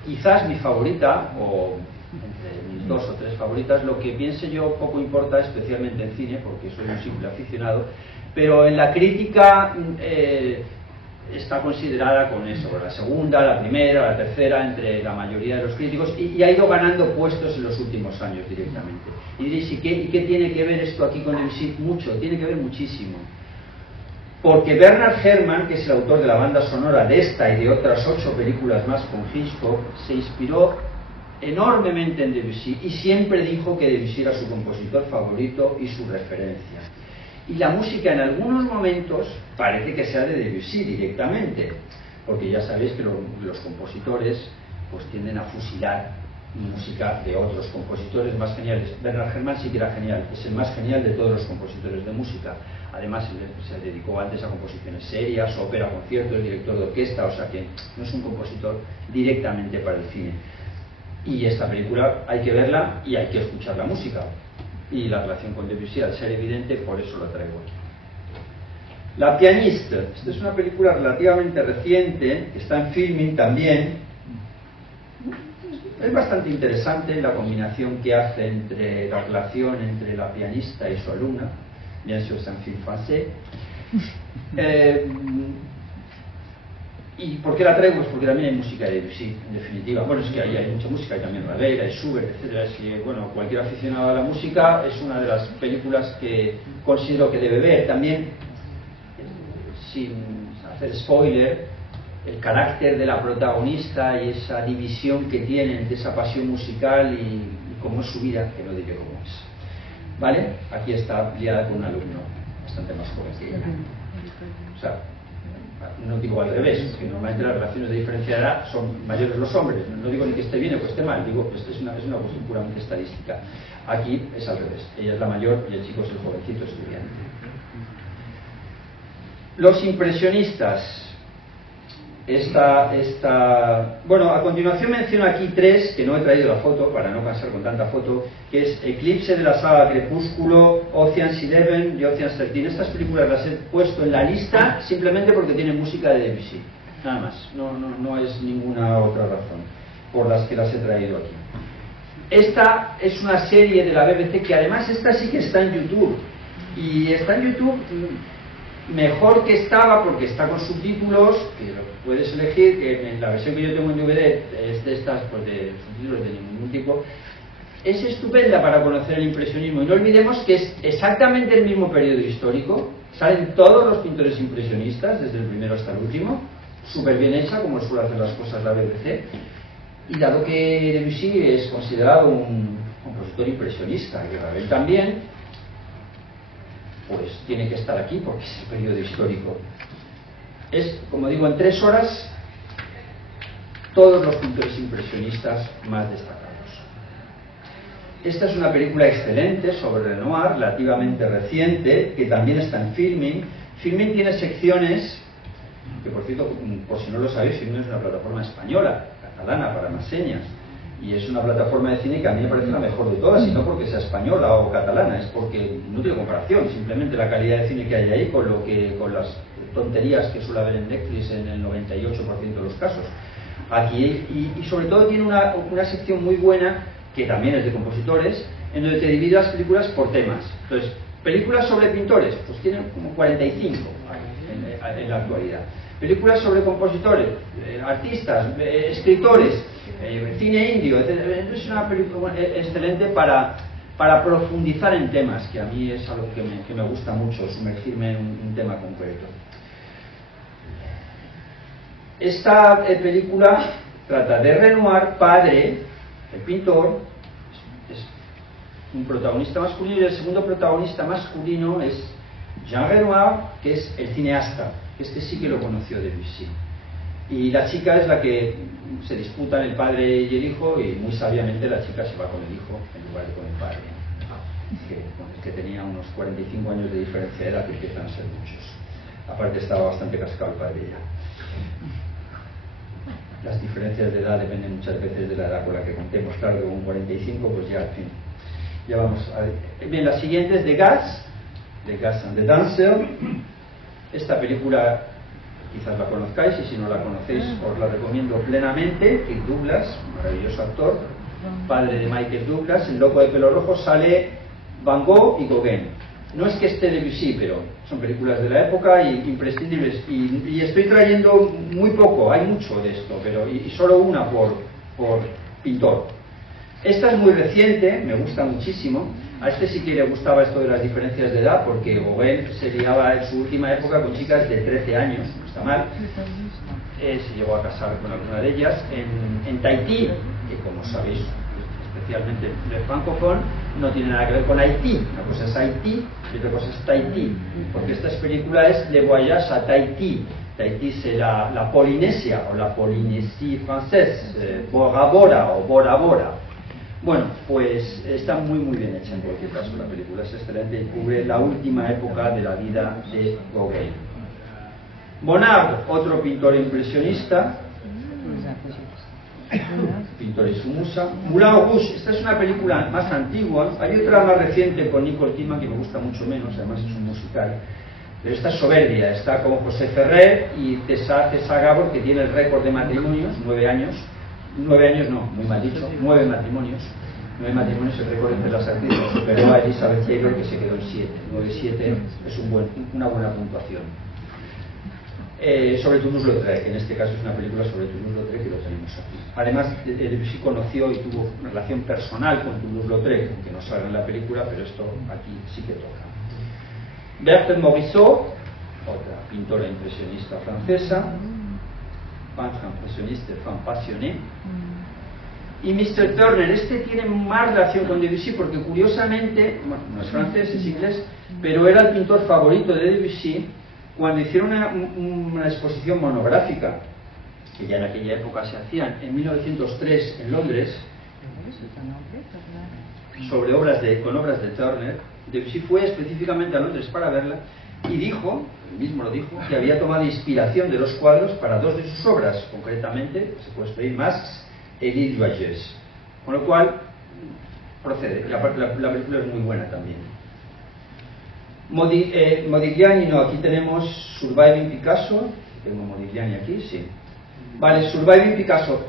quizás mi favorita, o entre mis 2 o 3 favoritas. Lo que piense yo poco importa, especialmente en cine, porque soy un simple aficionado, pero en la crítica está considerada con eso, la segunda, la primera, la tercera, entre la mayoría de los críticos, y ha ido ganando puestos en los últimos años directamente. Y diréis, ¿y qué tiene que ver esto aquí con Debussy? Mucho, tiene que ver muchísimo. Porque Bernard Herrmann, que es el autor de la banda sonora de esta y de otras 8 películas más con Hitchcock, se inspiró enormemente en Debussy y siempre dijo que Debussy era su compositor favorito y su referencia. Y la música en algunos momentos parece que sea de Debussy directamente, porque ya sabéis que los compositores pues tienden a fusilar música de otros compositores más geniales. Bernard Herrmann sí que era genial, es el más genial de todos los compositores de música. Además se dedicó antes a composiciones serias, ópera, conciertos, director de orquesta, o sea que no es un compositor directamente para el cine. Y esta película hay que verla y hay que escuchar la música. Y la relación con Debussy, al ser evidente, por eso lo traigo aquí. La pianiste. Esta es una película relativamente reciente, que está en filming también. Es bastante interesante la combinación que hace entre la relación entre la pianista y su alumna. Bien sûr, c'est un film français. ¿Y por qué la traigo? Pues porque también hay música de Debussy, en definitiva. Bueno, es que ahí hay mucha música, hay también Ravel, hay Schubert, etc. Es que, bueno, cualquier aficionado a la música es una de las películas que considero que debe ver. También, sin hacer spoiler, el carácter de la protagonista y esa división que tienen entre esa pasión musical y cómo es su vida, que no diré cómo es. ¿Vale? Aquí está liada con un alumno bastante más joven que ella. O sea, no digo al revés, porque normalmente las relaciones de diferencia de edad son mayores los hombres. No digo ni que esté bien o que esté mal, digo que es una cuestión puramente estadística. Aquí es al revés, ella es la mayor y el chico es el jovencito estudiante. Los impresionistas. Bueno, a continuación menciono aquí 3, que no he traído la foto para no cansar con tanta foto, que es Eclipse de la saga Crepúsculo, Ocean's 11 y Ocean's 13. Estas películas las he puesto en la lista simplemente porque tienen música de Debussy, nada más, no es ninguna otra razón por las que las he traído aquí. Esta es una serie de la BBC que además esta sí que está en YouTube, y está en YouTube mejor que estaba porque está con subtítulos, que lo puedes elegir, que en la versión que yo tengo en DVD es de estas, pues de subtítulos de ningún tipo. Es estupenda para conocer el impresionismo, y no olvidemos que es exactamente el mismo periodo histórico, salen todos los pintores impresionistas desde el primero hasta el último, súper bien hecha, como suele hacer las cosas la BBC, y dado que Debussy es considerado un compositor impresionista, y Ravel también, pues tiene que estar aquí porque es el periodo histórico. Es, como digo, en 3 horas todos los pintores impresionistas más destacados. Esta es una película excelente sobre Renoir, relativamente reciente, que también está en Filmin. Filmin tiene secciones, que por cierto, por si no lo sabéis, Filmin es una plataforma española, catalana, para más señas. Y es una plataforma de cine que a mí me parece la mejor de todas, y no porque sea española o catalana, es porque no tiene comparación, simplemente la calidad de cine que hay ahí con las tonterías que suele haber en Netflix en el 98% de los casos. Aquí, y sobre todo tiene una sección muy buena, que también es de compositores, en donde te divide las películas por temas. Entonces, películas sobre pintores, pues tienen como 45 en la actualidad. Películas sobre compositores, artistas, escritores, cine indio, etc. Es una película excelente para profundizar en temas, que a mí es algo que me gusta mucho, sumergirme en un tema concreto. Esta película trata de Renoir, padre, el pintor, es un protagonista masculino, y el segundo protagonista masculino es Jean Renoir, que es el cineasta. Este sí que lo conoció Debussy. Y la chica es la que se disputan el padre y el hijo, y muy sabiamente la chica se va con el hijo en lugar de con el padre, que tenía unos 45 años de diferencia de edad, que empiezan a ser muchos. Aparte estaba bastante cascado el padre ya. Las diferencias de edad dependen muchas veces de la edad con la que contemos. Claro, con 45 pues ya, en fin, ya vamos a ver. Bien, la siguiente es The Gas and the Dancer. Esta película quizás la conozcáis, y si no la conocéis os la recomiendo plenamente. Kirk Douglas, maravilloso actor, padre de Michael Douglas. El loco de pelo rojo, sale Van Gogh y Gauguin. No es que esté Debussy, pero son películas de la época y imprescindibles. Y estoy trayendo muy poco, hay mucho de esto, pero y solo una por pintor. Esta es muy reciente, me gusta muchísimo. A este sí que le gustaba esto de las diferencias de edad, porque Gauguin se liaba en su última época con chicas de 13 años, no está mal. Se llegó a casar con alguna de ellas en Tahití, que como sabéis, especialmente el francófono, no tiene nada que ver con Haití. Una cosa es Haití y otra cosa es Tahití, porque esta película es Le Voyage a Tahití. Tahití es la Polinesia o la Polinésie francesa, Bora Bora o Bora Bora. Bueno, pues está muy bien hecha en cualquier caso, la película es excelente y cubre la última época de la vida de Gauguin. Bonnard, otro pintor impresionista, pintor y su musa. Moulin Rouge, esta es una película más antigua, hay otra más reciente con Nicole Kidman que me gusta mucho menos, además es un musical, pero esta es soberbia, está con José Ferrer y César Gabor, que tiene el récord de matrimonios, 9 años, 9 años no, muy mal dicho, 9 matrimonios, 9 matrimonios el récord entre las actrices, pero a Elizabeth Taylor que se quedó en 7, 9-7 es una buena puntuación. Sobre Toulouse-Lautrec, que en este caso es una película sobre Toulouse-Lautrec que lo tenemos aquí. Además, Debussy conoció y tuvo una relación personal con Toulouse-Lautrec, aunque no sale en la película, pero esto aquí sí que toca. Berthe Morisot, otra pintora impresionista francesa, peintre impresionista, femme passionnée. Y Mr. Turner, este tiene más relación con Debussy porque curiosamente, bueno, no es francés, es inglés, pero era el pintor favorito de Debussy cuando hicieron una exposición monográfica, que ya en aquella época se hacían, en 1903 en Londres, sobre con obras de Turner. Debussy fue específicamente a Londres para verla y dijo, él mismo lo dijo, que había tomado inspiración de los cuadros para 2 de sus obras, concretamente, se puede pedir Masques y L'Île Joyeuse, con lo cual procede, la película es muy buena también. Modigliani, no, aquí tenemos Surviving Picasso, tengo Modigliani aquí, sí. Vale, Surviving Picasso.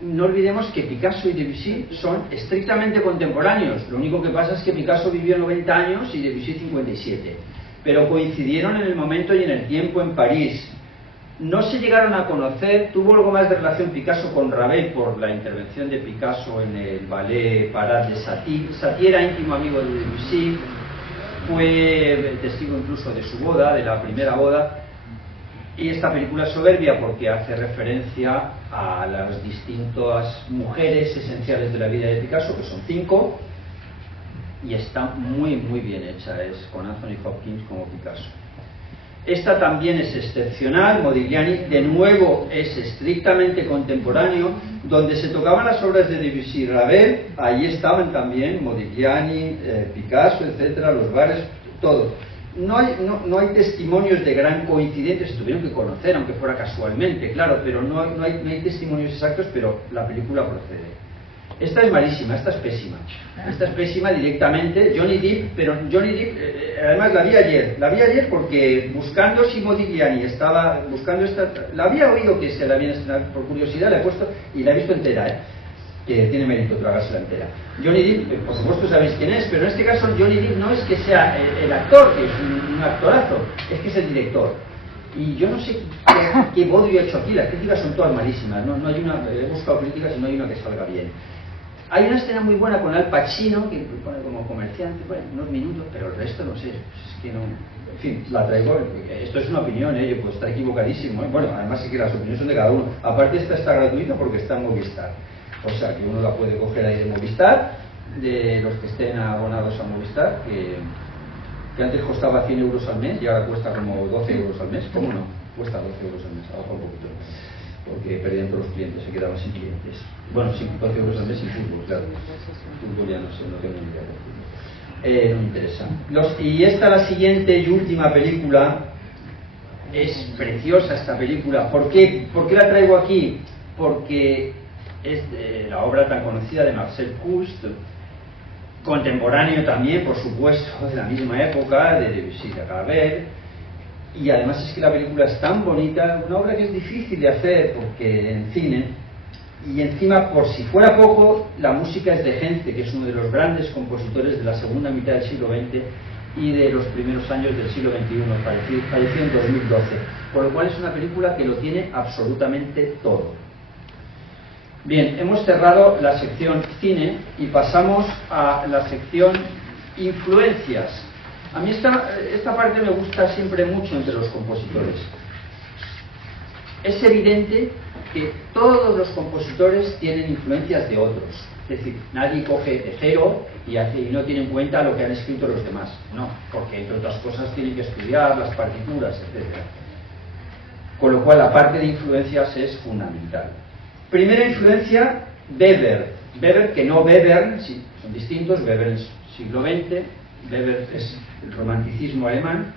No olvidemos que Picasso y Debussy son estrictamente contemporáneos, lo único que pasa es que Picasso vivió 90 años y Debussy 57, pero coincidieron en el momento y en el tiempo en París. No se llegaron a conocer, tuvo algo más de relación Picasso con Ravel por la intervención de Picasso en el ballet Parade de Satie. Satie era íntimo amigo de Debussy, fue testigo incluso de su boda, de la primera boda, y esta película es soberbia porque hace referencia a las distintas mujeres esenciales de la vida de Picasso, que son 5, y está muy bien hecha, es con Anthony Hopkins como Picasso. Esta también es excepcional. Modigliani de nuevo es estrictamente contemporáneo, donde se tocaban las obras de Debussy y Ravel, ahí estaban también Modigliani, Picasso, etcétera, los bares, todo. No hay testimonios de gran coincidencia, se tuvieron que conocer, aunque fuera casualmente, claro, pero no hay testimonios exactos, pero la película procede. Esta es malísima, esta es pésima directamente. Johnny Depp, pero Johnny Depp, además la vi ayer porque buscando si Modigliani estaba buscando esta, la había oído que se la habían estrenado por curiosidad, la he puesto y la he visto entera, que tiene mérito tragársela entera. Johnny Depp, por supuesto sabéis quién es, pero en este caso Johnny Depp no es que sea el actor, que es un actorazo, es que es el director. Y yo no sé qué bodrio ha hecho aquí, las críticas son todas malísimas, no hay una, he buscado críticas y no hay una que salga bien. Hay una escena muy buena con Al Pacino, que pone como comerciante, bueno, unos minutos, pero el resto no sé, es que no... En fin, la traigo, esto es una opinión, yo puedo estar equivocadísimo, bueno, además sí que las opiniones son de cada uno. Aparte esta está gratuita porque está en Movistar, o sea que uno la puede coger ahí de Movistar, de los que estén abonados a Movistar, que antes costaba 100 euros al mes y ahora cuesta como 12 euros al mes. ¿Cómo no? Cuesta 12 euros al mes, abajo un poquito, porque perdían todos los clientes, se quedaban sin clientes. Bueno, 12 euros al mes sin fútbol, claro. Fútbol ya no sé, no tengo ni idea de fútbol. No me interesa. Y la siguiente y última película, es preciosa esta película. ¿Por qué la traigo aquí? Porque es la obra tan conocida de Marcel Proust, contemporáneo también, por supuesto, de la misma época, de Debussy y de Ravel. Y además es que la película es tan bonita, una obra que es difícil de hacer porque en cine, y encima, por si fuera poco, la música es de Gente, que es uno de los grandes compositores de la segunda mitad del siglo XX, y de los primeros años del siglo XXI, falleció en 2012, por lo cual es una película que lo tiene absolutamente todo. Bien, hemos cerrado la sección cine y pasamos a la sección influencias. A mí esta parte me gusta siempre mucho entre los compositores. Es evidente que todos los compositores tienen influencias de otros. Es decir, nadie coge de cero y no tiene en cuenta lo que han escrito los demás. No, porque entre otras cosas tienen que estudiar las partituras, etc. Con lo cual la parte de influencias es fundamental. Primera influencia, Weber. Weber, que no Weber, sí, son distintos. Weber es siglo XX, Weber es el romanticismo alemán.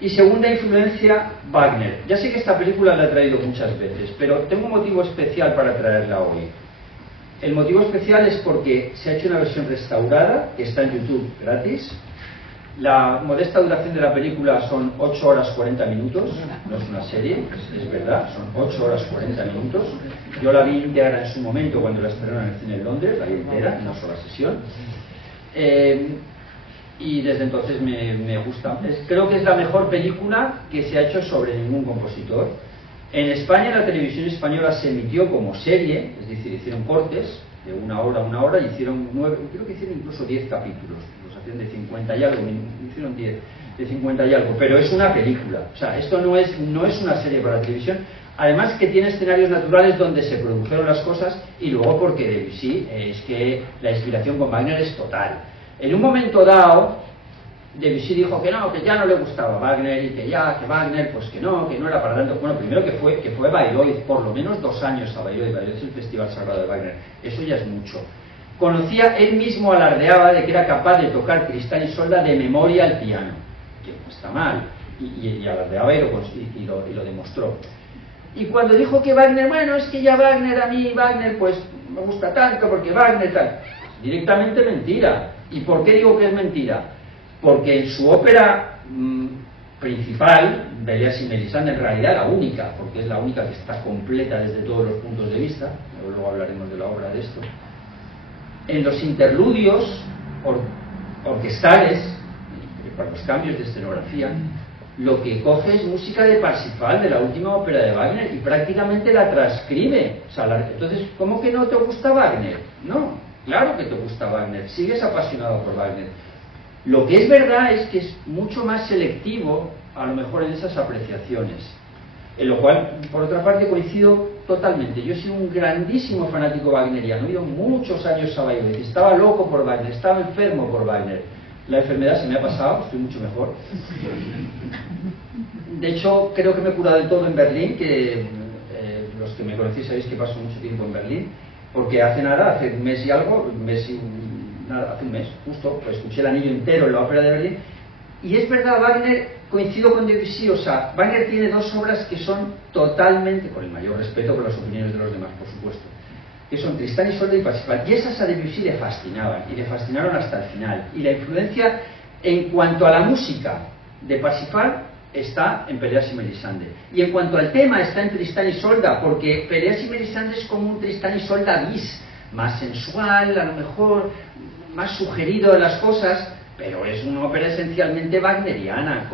Y segunda influencia, Wagner. Ya sé que esta película la he traído muchas veces, pero tengo un motivo especial para traerla hoy. El motivo especial es porque se ha hecho una versión restaurada, que está en YouTube gratis. La modesta duración de la película son 8 horas 40 minutos, no es una serie, es verdad, son 8 horas 40 minutos. Yo la vi íntegra en su momento cuando la estrenaron en el cine en Londres, la vi entera, en una sola sesión. Y desde entonces me gusta. Creo que es la mejor película que se ha hecho sobre ningún compositor. En España, la televisión española se emitió como serie, es decir, hicieron cortes de una hora, y hicieron 9, creo que hicieron incluso 10 capítulos, los hacían de 50 y algo, hicieron 10, de 50 y algo, pero es una película, o sea, esto no es una serie para la televisión, además que tiene escenarios naturales donde se produjeron las cosas, y luego porque Debussy, es que la inspiración con Wagner es total. En un momento dado, Debussy dijo que no, que ya no le gustaba Wagner, y que Wagner, pues que no era para tanto. Bueno, primero que fue a Bayreuth, por lo menos 2 años a Bayreuth. Bayreuth es el Festival Sagrado de Wagner, eso ya es mucho. Él mismo alardeaba de que era capaz de tocar Tristán y Isolda de memoria al piano, que no está mal, y alardeaba y lo demostró. Y cuando dijo que Wagner, bueno, es que ya Wagner, a mí Wagner pues me gusta tanto, porque Wagner tal, directamente mentira. ¿Y por qué digo que es mentira? Porque en su ópera principal, Pelléas y Mélisande, en realidad la única, porque es la única que está completa desde todos los puntos de vista, luego hablaremos de la obra de esto, en los interludios orquestales, para los cambios de escenografía, lo que coge es música de Parsifal, de la última ópera de Wagner, y prácticamente la transcribe. O sea, entonces, ¿cómo que no te gusta Wagner? No, claro que te gusta Wagner, sigues apasionado por Wagner. Lo que es verdad es que es mucho más selectivo, a lo mejor, en esas apreciaciones. En lo cual, por otra parte, coincido totalmente. Yo he sido un grandísimo fanático wagneriano, he ido muchos años a Bayreuth, estaba loco por Wagner, estaba enfermo por Wagner. La enfermedad se me ha pasado, estoy mucho mejor. De hecho, creo que me he curado del todo en Berlín, que los que me conocéis sabéis que paso mucho tiempo en Berlín, porque hace un mes y algo, hace un mes, justo, pues escuché El Anillo entero en la ópera de Berlín, y es verdad, Wagner, coincido con Debussy, o sea, Wagner tiene 2 obras que son totalmente, con el mayor respeto por las opiniones de los demás, por supuesto, que son Tristán y Isolde y Parsifal, y esas a Debussy le fascinaban, y le fascinaron hasta el final, y la influencia en cuanto a la música de Parsifal está en Pelléas y Mélisande, y en cuanto al tema está en Tristán y Isolda, porque Pelléas y Mélisande es como un Tristán y Isolda bis, más sensual, a lo mejor más sugerido de las cosas, pero es una ópera esencialmente wagneriana.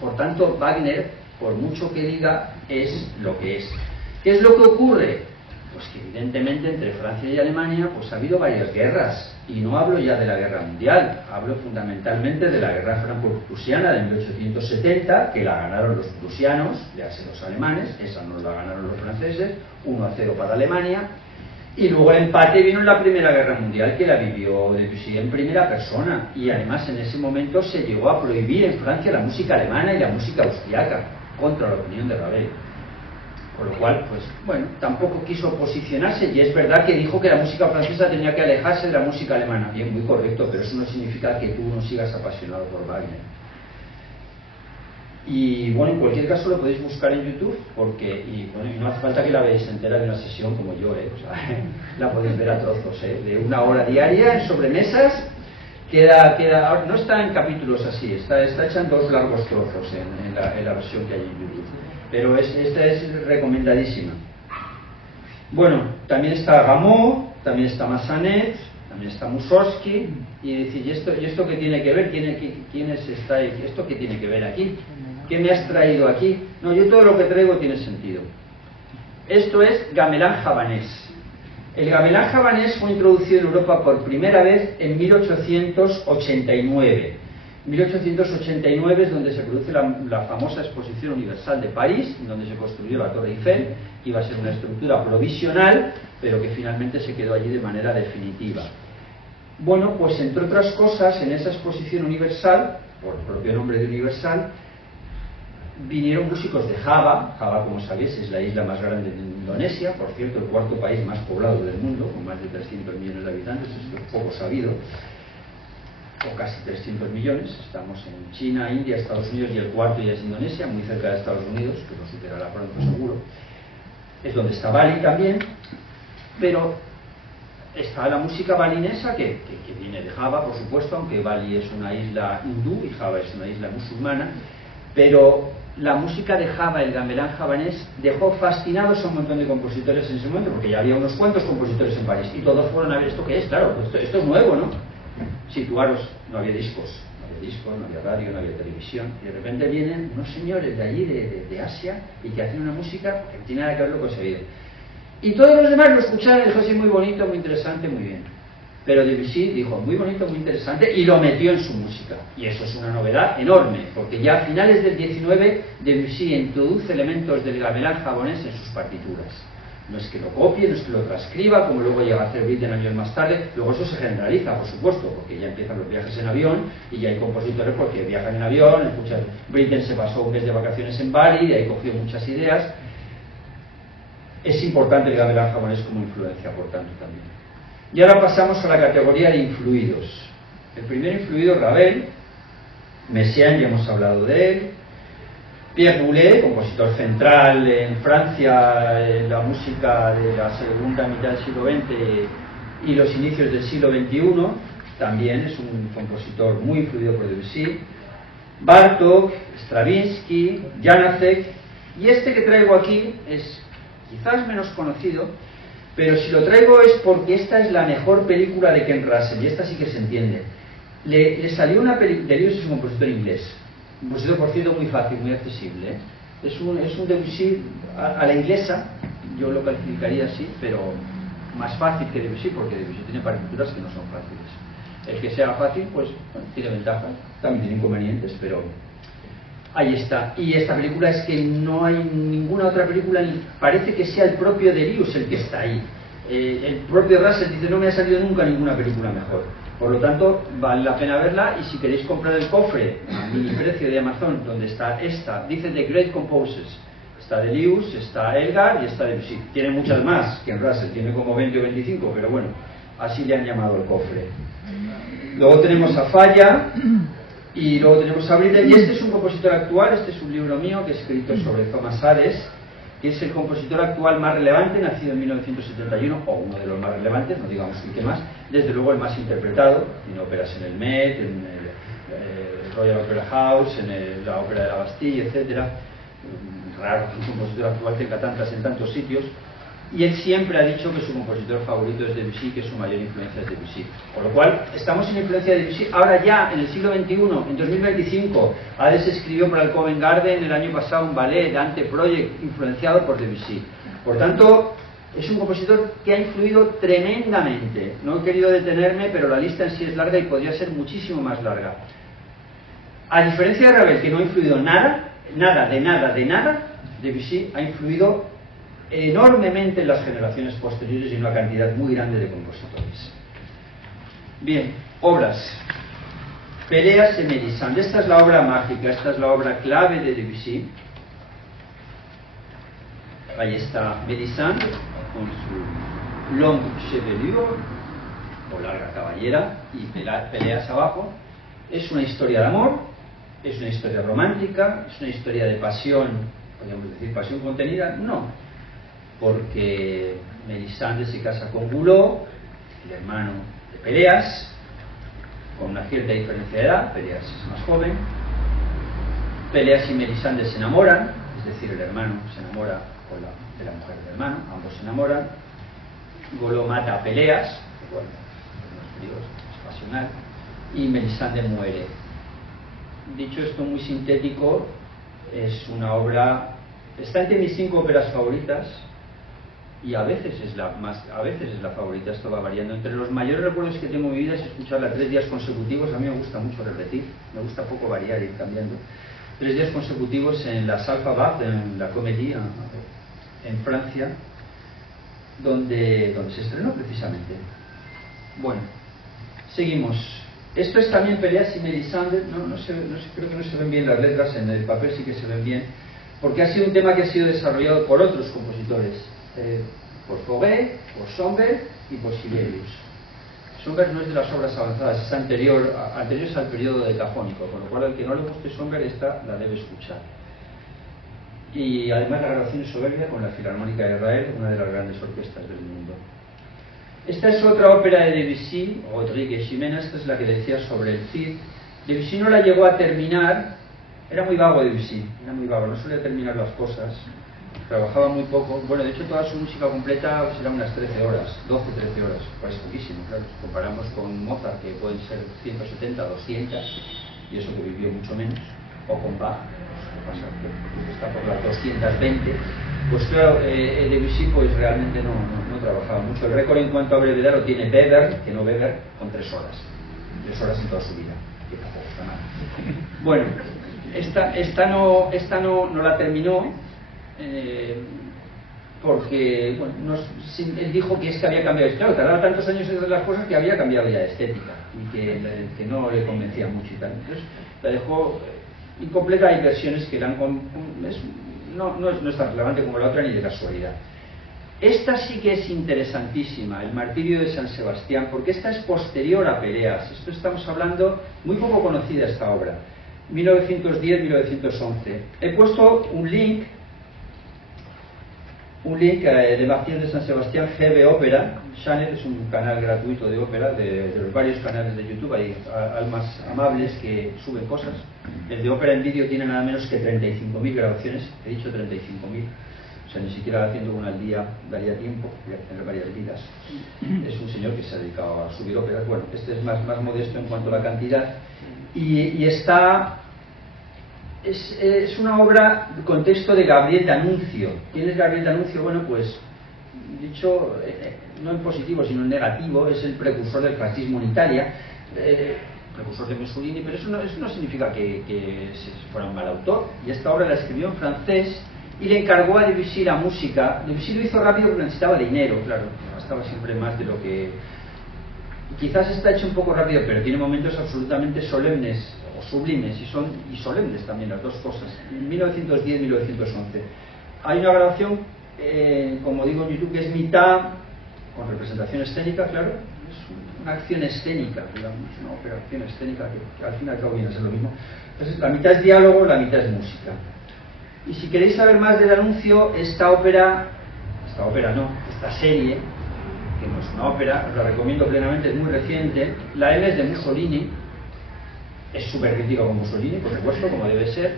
Por tanto, Wagner, por mucho que diga, es lo que es. ¿Qué es lo que ocurre? Pues que evidentemente entre Francia y Alemania pues ha habido varias guerras, y no hablo ya de la guerra mundial, hablo fundamentalmente de la guerra franco-prusiana de 1870, que la ganaron los prusianos, ya sé los alemanes, esa no la ganaron los franceses, 1-0 para Alemania. Y luego el empate vino en la Primera Guerra Mundial, que la vivió Debussy en primera persona, y además en ese momento se llegó a prohibir en Francia la música alemana y la música austriaca, contra la opinión de Ravel. Con lo cual, pues bueno, tampoco quiso posicionarse, y es verdad que dijo que la música francesa tenía que alejarse de la música alemana. Bien, muy correcto, pero eso no significa que tú no sigas apasionado por Wagner. Y bueno, en cualquier caso lo podéis buscar en YouTube, y no hace falta que la veáis entera de una sesión como yo, o sea, la podéis ver a trozos, de 1 hora diaria en sobremesas. No está en capítulos así, está hecha en 2 largos trozos en la versión que hay en YouTube, pero esta es recomendadísima. Bueno, también está Rameau, también está Massenet, también está Mussorgsky, y decir, ¿y esto qué tiene que ver? ¿Quiénes estáis? ¿Esto qué tiene que ver aquí? ¿Qué me has traído aquí? No, yo todo lo que traigo tiene sentido. Esto es gamelán javanés. El gamelán javanés fue introducido en Europa por primera vez en 1889. 1889 es donde se produce la famosa Exposición Universal de París, donde se construyó la Torre Eiffel. Iba a ser una estructura provisional, pero que finalmente se quedó allí de manera definitiva. Bueno, pues entre otras cosas, en esa Exposición Universal, por el propio nombre de Universal, vinieron músicos de Java. Java, como sabéis, es la isla más grande de Indonesia, por cierto, el cuarto país más poblado del mundo, con más de 300 millones de habitantes, esto es poco sabido, o casi 300 millones. Estamos en China, India, Estados Unidos, y el cuarto ya es Indonesia, muy cerca de Estados Unidos, que lo superará pronto seguro. Es donde está Bali también, pero está la música balinesa que viene de Java, por supuesto, aunque Bali es una isla hindú y Java es una isla musulmana, pero la música de Java, el gamelán javanés, dejó fascinados a un montón de compositores en ese momento, porque ya había unos cuantos compositores en París, y todos fueron a ver esto que es, claro, esto es nuevo, ¿no? Situaros, no había discos, no había radio, no había televisión, y de repente vienen unos señores de allí, de Asia, y que hacen una música que no tiene nada que ver con lo que se veía. Y todos los demás lo escucharon y dijo, sí, muy bonito, muy interesante, muy bien. Pero Debussy dijo, muy bonito, muy interesante, y lo metió en su música. Y eso es una novedad enorme, porque ya a finales del 19 Debussy introduce elementos del gamelán javanés en sus partituras. No es que lo copie, no es que lo transcriba, como luego llega a hacer Britten años más tarde. Luego eso se generaliza, por supuesto, porque ya empiezan los viajes en avión, y ya hay compositores porque viajan en avión, escuchan. Britten se pasó un mes de vacaciones en Bali, y ahí cogió muchas ideas. Es importante el gamelán javanés como influencia, por tanto, también. Y ahora pasamos a la categoría de influidos. El primer influido, Ravel. Messiaen, ya hemos hablado de él. Pierre Boulez, compositor central en Francia, en la música de la segunda mitad del siglo XX y los inicios del siglo XXI, también es un compositor muy influido por Debussy. Bartók, Stravinsky, Janáček, y este que traigo aquí es quizás menos conocido, pero si lo traigo es porque esta es la mejor película de Ken Russell, y esta sí que se entiende. Le salió una película. Delirious es un compositor inglés, un compositor, por cierto, muy fácil, muy accesible, ¿eh? Es un Debussy a la inglesa, yo lo calificaría así, pero más fácil que Debussy, porque Debussy tiene partituras que no son fáciles. El que sea fácil, pues bueno, tiene ventajas, también tiene inconvenientes, pero ahí está. Y esta película es que no hay ninguna otra película, parece que sea el propio Delirious el que está ahí. El propio Russell dice, no me ha salido nunca ninguna película mejor. Por lo tanto, vale la pena verla, y si queréis comprar el cofre a mini precio de Amazon, donde está esta, dice The Great Composers, está Delirious, está Elgar y está Debussy. Tiene muchas más que en Russell, tiene como 20 o 25, pero bueno, así le han llamado el cofre. Luego tenemos a Falla, y luego tenemos a Britten, y este es un compositor actual. Este es un libro mío que he escrito sobre Thomas Ares, que es el compositor actual más relevante, nacido en 1971, o uno de los más relevantes, no digamos el que más, desde luego el más interpretado. Tiene óperas en el Met, en el Royal Opera House, en la Ópera de la Bastille, etc. Raro que un compositor actual tenga tantas en tantos sitios. Y él siempre ha dicho que su compositor favorito es Debussy, que su mayor influencia es Debussy. Por lo cual, estamos en influencia de Debussy. Ahora ya, en el siglo XXI, en 2025, Ares escribió para el Covent Garden el año pasado un ballet, Dante Project, influenciado por Debussy. Por tanto, es un compositor que ha influido tremendamente. No he querido detenerme, pero la lista en sí es larga y podría ser muchísimo más larga. A diferencia de Ravel, que no ha influido nada, Debussy ha influido enormemente en las generaciones posteriores y en una cantidad muy grande de compositores. Bien, obras. Peleas en Mélisande. Esta es la obra mágica, esta es la obra clave de Debussy. Ahí está Mélisande con su longue chevelure, o larga cabellera, y peleas abajo. Es una historia de amor, es una historia romántica, es una historia de pasión, podríamos decir pasión contenida. No, porque Mélisande se casa con Goulot, el hermano de Peleas, con una cierta diferencia de edad. Peleas es más joven. Peleas y Mélisande se enamoran, es decir, el hermano se enamora de la mujer del hermano, ambos se enamoran. Goulot mata a Peleas, bueno, Dios, es pasional, y Melisande muere. Dicho esto muy sintético, es una obra, está entre mis 5 óperas favoritas, y a veces es la favorita. Esto va variando. Entre los mayores recuerdos que tengo en mi vida es escucharla 3 días consecutivos. A mí me gusta mucho repetir, me gusta poco variar, ir cambiando. 3 días consecutivos en la Salle Fabre, en la Comédie, en Francia, donde se estrenó precisamente. Bueno, seguimos. Esto es también Péléas y Mélisande. Creo que no se ven bien las letras, en el papel sí que se ven bien, porque ha sido un tema que ha sido desarrollado por otros compositores, por Fauré, por Schönberg y por Sibelius. Schönberg no es de las obras avanzadas, es anteriores al periodo decafónico, con lo cual al que no le guste Schönberg, esta la debe escuchar. Y además la grabación es soberbia con la Filarmónica de Israel, una de las grandes orquestas del mundo. Esta es otra ópera de Debussy, Rodríguez Ximena. Esta es la que decía sobre el Cid. Debussy no la llegó a terminar, era muy vago Debussy, era muy vago, no solía terminar las cosas, trabajaba muy poco. Bueno, de hecho toda su música completa será unas 13 horas, 12-13 horas, parece poquísimo, claro. Si comparamos con Mozart, que pueden ser 170, 200, y eso que vivió mucho menos, o con Bach, que está por las 220, pues claro, Debussy pues realmente no trabajaba mucho. El récord en cuanto a brevedad lo tiene Weber, que no Weber, con 3 horas. 3 horas en toda su vida, que tampoco está mal. Bueno, esta no la terminó, porque bueno, él dijo que es que había cambiado, claro, tardaba tantos años en hacer las cosas que había cambiado ya de estética y que no le convencía mucho y tal. Entonces la dejó incompleta. Hay versiones que la han no es tan relevante como la otra ni de casualidad. Esta sí que es interesantísima, el Martirio de San Sebastián, porque esta es posterior a Péléas. Esto estamos hablando, muy poco conocida esta obra, 1910-1911. He puesto un link de Martirio de San Sebastián, GB Ópera. Channel es un canal gratuito de ópera, de los varios canales de YouTube. Hay almas amables que suben cosas. El de ópera en vídeo tiene nada menos que 35.000 grabaciones. He dicho 35.000, o sea, ni siquiera haciendo una al día daría tiempo, voy a tener varias vidas. Es un señor que se ha dedicado a subir óperas. Bueno, este es más modesto en cuanto a la cantidad, y está... Es una obra de contexto de Gabriel D'Annunzio. ¿Quién es Gabriel D'Annunzio? Bueno, pues dicho no en positivo sino en negativo, es el precursor del fascismo en Italia, precursor de Mussolini, pero eso no significa que fuera un mal autor. Y esta obra la escribió en francés y le encargó a Debussy la música. Debussy lo hizo rápido porque necesitaba dinero, claro, gastaba siempre más de lo que... Quizás está hecho un poco rápido, pero tiene momentos absolutamente solemnes o sublimes, y solemnes también, las dos cosas. 1910-1911 hay una grabación, como digo en YouTube, que es mitad con representación escénica, claro, es una acción escénica, digamos, una operación escénica que al fin y al cabo viene a ser lo mismo. Entonces la mitad es diálogo, la mitad es música. Y si queréis saber más del D'Annunzio, esta serie, que no es una ópera, os la recomiendo plenamente, es muy reciente. La M es de Mussolini, es súper crítica con Mussolini, por supuesto, como debe ser,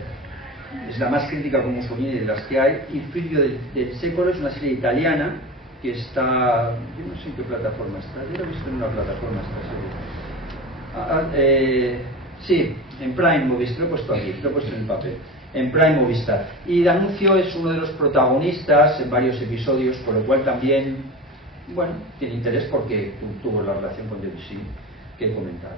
es la más crítica con Mussolini de las que hay. Y Figlio del Secolo es una serie italiana que está, yo no sé en qué plataforma está, yo lo he visto en una plataforma esta serie. Sí, en Prime Movistar, lo he puesto aquí, lo he puesto en el papel, en Prime Movistar. Y D'Annunzio es uno de los protagonistas en varios episodios, por lo cual también, bueno, tiene interés porque tuvo la relación con Debussy que he comentado.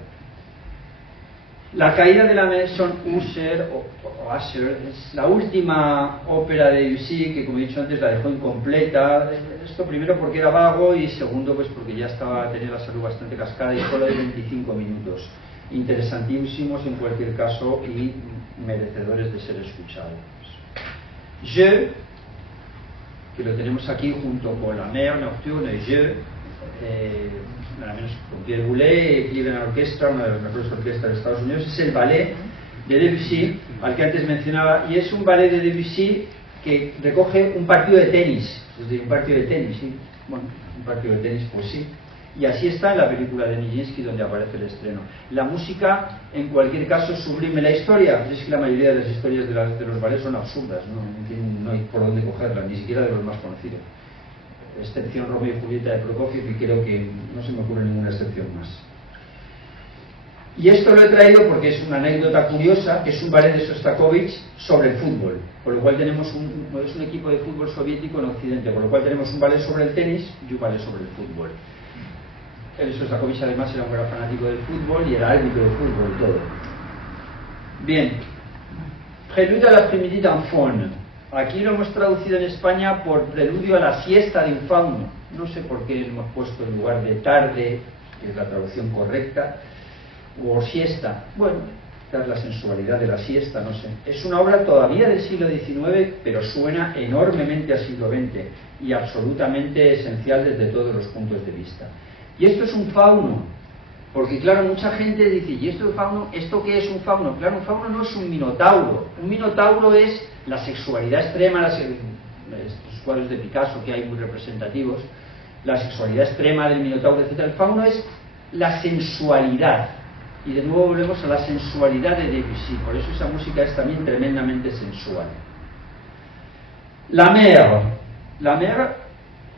La caída de la Maison Usher o Usher es la última ópera de Debussy que, como he dicho antes, la dejó incompleta. Esto primero porque era vago y segundo pues porque ya tenía la salud bastante cascada, y solo de 25 minutos. Interesantísimos en cualquier caso y merecedores de ser escuchados. Je, que lo tenemos aquí junto con La Mer Nocturne y Je, nada menos con Pierre Boulez, Cleveland Orchestra, una de las mejores orquestas de Estados Unidos. Es el ballet de Debussy al que antes mencionaba, y es un ballet de Debussy que recoge un partido de tenis. Es decir, un partido de tenis, sí. Bueno, un partido de tenis, pues sí. Y así está en la película de Nijinsky, donde aparece el estreno. La música, en cualquier caso, es sublime. La historia, pues es que la mayoría de las historias de los ballets son absurdas, no hay por dónde cogerlas, ni siquiera de los más conocidos. Excepción Romeo y Julieta de Prokofiev, y creo que no se me ocurre ninguna excepción más. Y esto lo he traído porque es una anécdota curiosa, que es un ballet de Shostakovich sobre el fútbol, por lo cual tenemos es un equipo de fútbol soviético en Occidente, por lo cual tenemos un ballet sobre el tenis y un ballet sobre el fútbol. El Shostakovich además era un gran fanático del fútbol y era árbitro de fútbol y todo. Bien, Prélude à l'après-midi d'un faune. Aquí lo hemos traducido en España por Preludio a la siesta de un fauno. No sé por qué lo hemos puesto en lugar de tarde, que es la traducción correcta, o siesta. Bueno, es la sensualidad de la siesta, no sé. Es una obra todavía del siglo XIX, pero suena enormemente al siglo XX y absolutamente esencial desde todos los puntos de vista. Y esto es un fauno, porque claro, mucha gente dice, ¿y esto es fauno? ¿Esto qué es un fauno? Claro, un fauno no es un minotauro. Un minotauro es la sexualidad extrema, estos cuadros de Picasso que hay muy representativos, la sexualidad extrema del minotauro, etc. El fauno es la sensualidad. Y de nuevo volvemos a la sensualidad de Debussy, por eso esa música es también tremendamente sensual. La Mer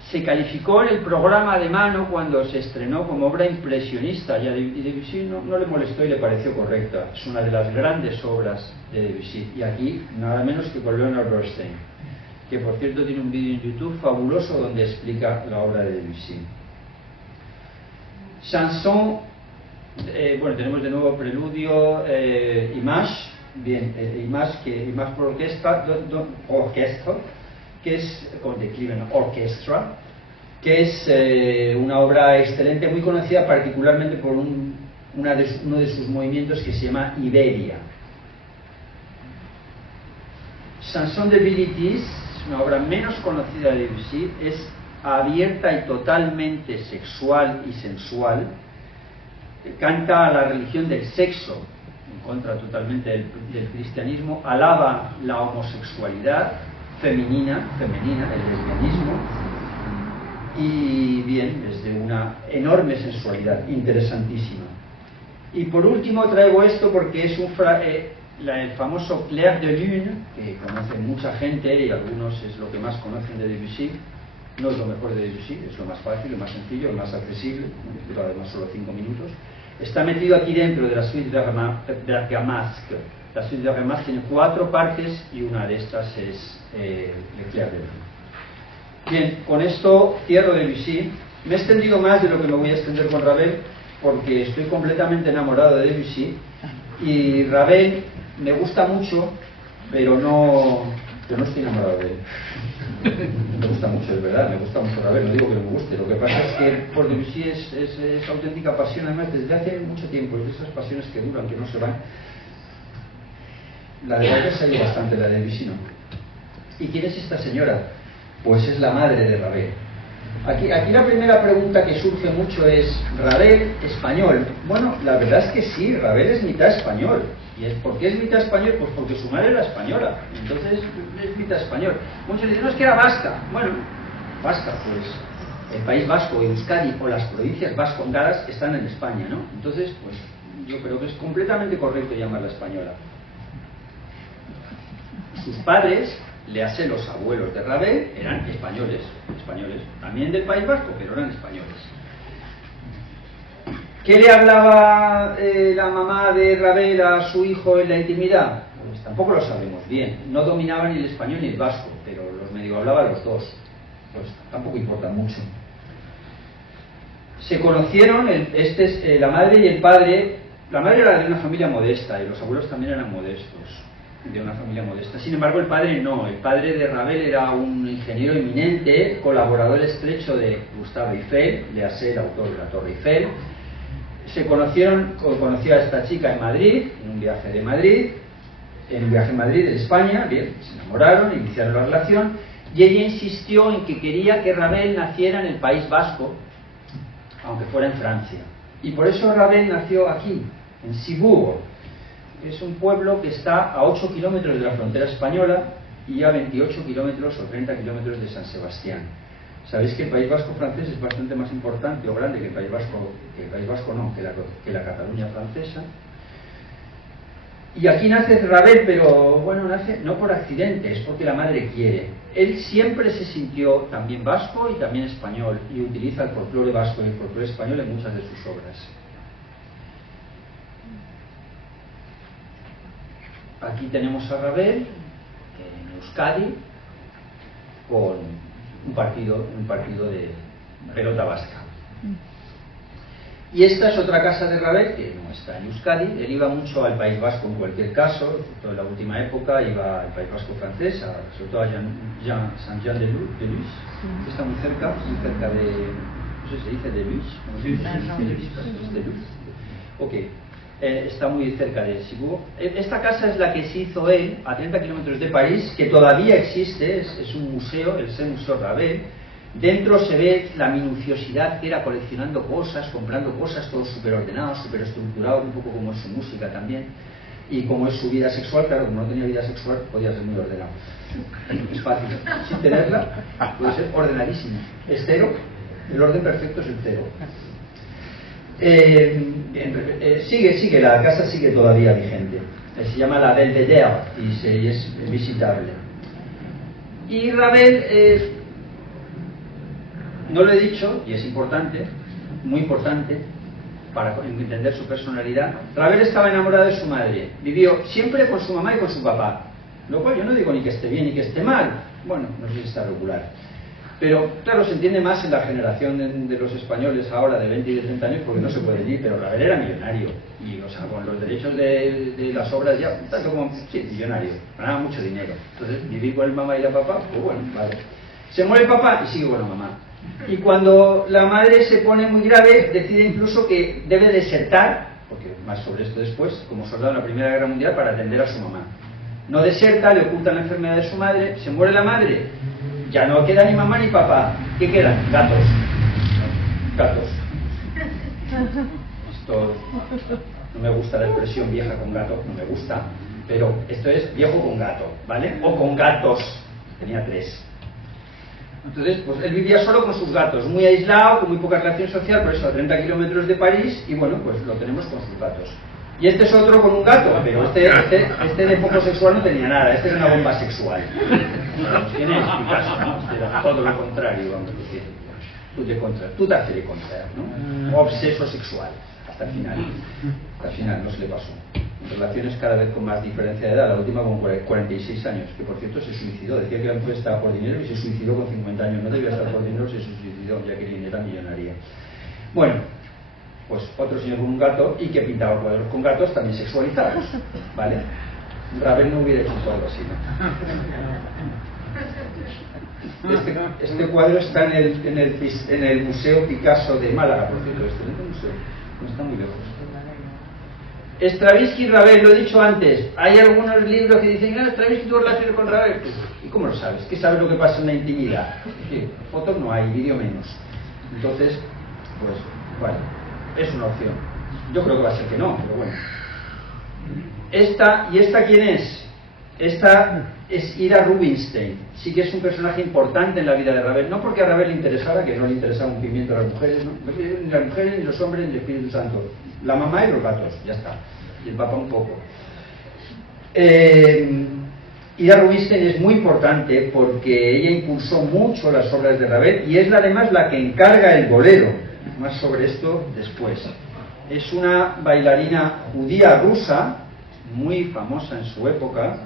se calificó en el programa de mano cuando se estrenó como obra impresionista, y a Debussy no le molestó y le pareció correcta. Es una de las grandes obras de Debussy, y aquí nada menos que con Leonard Bernstein, que por cierto tiene un vídeo en YouTube fabuloso donde explica la obra de Debussy. Chanson. Bueno, tenemos de nuevo Preludio, Image, bien, Image por orquesta, que es con The Cleveland Orchestra, que es una obra excelente, muy conocida particularmente por uno de sus movimientos que se llama Iberia. Chanson de Bilitis, una obra menos conocida de Debussy, es abierta y totalmente sexual y sensual. Canta a la religión del sexo, en contra totalmente del cristianismo, alaba la homosexualidad femenina, el lesbianismo, y bien, es de una enorme sensualidad, interesantísima. Y por último traigo esto porque es el famoso Clair de Lune, que conoce mucha gente y algunos es lo que más conocen de Debussy. No es lo mejor de Debussy, es lo más fácil, lo más sencillo, lo más accesible, dura además solo 5 minutos. Está metido aquí dentro de la suite Bergamasque. La suite Bergamasque tiene 4 partes y una de estas es Le Clair de Lune. Bien, con esto cierro Debussy. Me he extendido más de lo que me voy a extender con Ravel porque estoy completamente enamorado de Debussy, y Ravel me gusta mucho, pero no estoy enamorado de él. Me gusta mucho, es verdad, me gusta mucho Ravel, no digo que no me guste, lo que pasa es que por Debussy es auténtica pasión, además desde hace mucho tiempo, es de esas pasiones que duran, que no se van. La de Ravel se ha ido bastante, la de Debussy no. ¿Y quién es esta señora? Pues es la madre de Ravel. Aquí la primera pregunta que surge mucho es, ¿Ravel español? Bueno, la verdad es que sí, Ravel es mitad español. ¿Y por qué es mitad español? Pues porque su madre era española, entonces es mitad español. Muchos dicen, no, es que era vasca. Bueno, vasca, pues el País Vasco, Euskadi o las provincias vascongadas están en España, ¿no? Entonces, pues yo creo que es completamente correcto llamarla española. Sus padres, léase los abuelos de Ravel, eran españoles, también del País Vasco, pero eran españoles. ¿Qué le hablaba la mamá de Ravel a su hijo en la intimidad? Pues tampoco lo sabemos bien. No dominaba ni el español ni el vasco, pero los medio hablaba los dos. Pues tampoco importa mucho. Se conocieron, la madre y el padre. La madre era de una familia modesta y los abuelos también eran modestos, de una familia modesta. Sin embargo, el padre no. El padre de Ravel era un ingeniero eminente, colaborador estrecho de Gustave Eiffel, léase el autor de la Torre Eiffel. Conoció a esta chica en Madrid, en un viaje en Madrid de España, bien, se enamoraron, iniciaron la relación, y ella insistió en que quería que Ravel naciera en el País Vasco, aunque fuera en Francia. Y por eso Ravel nació aquí, en Cibourg. Es un pueblo que está a 8 kilómetros de la frontera española y a 28 kilómetros o 30 kilómetros de San Sebastián. Sabéis que el País Vasco francés es bastante más importante o grande que el País Vasco, que la Cataluña francesa. Y aquí nace Ravel, pero bueno, nace no por accidente, es porque la madre quiere. Él siempre se sintió también vasco y también español, y utiliza el folclore vasco y el folclore español en muchas de sus obras. aquí tenemos a Ravel en Euskadi con un partido de pelota vasca. Y esta es otra casa de Ravel que no está en Euskadi. Él iba mucho al País Vasco en cualquier caso, sobre todo en la última época iba al País Vasco francés, sobre todo a Saint-Jean-de-Luz, que está muy cerca de, no sé si se dice de Luz, de Luz. Ok, está muy cerca de Cibourg. Esta casa es la que se hizo él a 30 kilómetros de París, que todavía existe, es un museo, el Museo Ravel. Dentro se ve la minuciosidad que era coleccionando cosas, comprando cosas, todo súper ordenado, súper estructurado, un poco como es su música también, y como es su vida sexual. Claro, como no tenía vida sexual, podía ser muy ordenado. Es fácil, sin tenerla, puede ser ordenadísimo. Es cero, el orden perfecto es el cero. Sigue, la casa sigue todavía vigente. Se llama la Belvedere y es visitable. Y Ravel... no lo he dicho, y es importante, muy importante, para entender su personalidad. Ravel estaba enamorado de su madre, vivió siempre con su mamá y con su papá, lo cual yo no digo ni que esté bien ni que esté mal, bueno, no sé si está regular, pero claro, se entiende más en la generación de los españoles ahora de 20 y de 30 años, porque no se puede ir, pero Ravel era millonario, y o sea, con los derechos de las obras ya, tanto como, sí, millonario, ganaba mucho dinero. Entonces, vivir con el mamá y el papá, pues bueno, vale. Se muere el papá y sigue con la mamá. Y cuando la madre se pone muy grave, decide incluso que debe desertar, porque más sobre esto después, como soldado en la Primera Guerra Mundial, para atender a su mamá. No deserta, le ocultan la enfermedad de su madre, se muere la madre, ya no queda ni mamá ni papá. ¿Qué quedan? Gatos. Gatos. Esto no me gusta la expresión vieja con gato, no me gusta, pero esto es viejo con gato, ¿vale? O con gatos. Tenía 3. Entonces, pues él vivía solo con sus gatos, muy aislado, con muy poca relación social, por eso a 30 kilómetros de París, y bueno, pues lo tenemos con sus gatos. Y este es otro con un gato, pero este de poco sexual no tenía nada, este era una bomba sexual. Tiene Picasso, ¿no? Este era todo lo contrario, vamos a decir. Tú te haces de contra, ¿no? Obseso sexual, hasta el final. Hasta el final no se le pasó. Relaciones cada vez con más diferencia de edad, la última con 46 años, que por cierto se suicidó, decía que la mujer estaba por dinero y se suicidó con 50 años, no debía estar por dinero, se suicidó, ya que era millonaria. Bueno, pues otro señor con un gato y que pintaba cuadros con gatos también sexualizados, ¿vale? Ravel no hubiera hecho algo así, ¿no? Este cuadro está en el Museo Picasso de Málaga, por cierto, excelente museo, no está muy lejos. Stravinsky y Ravel, lo he dicho antes, hay algunos libros que dicen, Stravinsky tuvo relaciones con Ravel. ¿Y cómo lo sabes? ¿Qué sabes lo que pasa en la intimidad? Fotos no hay, vídeo menos. Entonces, pues, bueno, es una opción. Yo creo que va a ser que no, pero bueno. ¿Esta quién es? Esta es Ida Rubinstein. Sí que es un personaje importante en la vida de Ravel, no porque a Ravel le interesara, que no le interesaba un pimiento a las mujeres, ¿no? Ni las mujeres, ni los hombres, ni el Espíritu Santo. La mamá y los gatos, ya está. Y el papá un poco. Ida Rubinstein es muy importante porque ella impulsó mucho las obras de Ravel y es además la que encarga el bolero. Más sobre esto después. Es una bailarina judía rusa, muy famosa en su época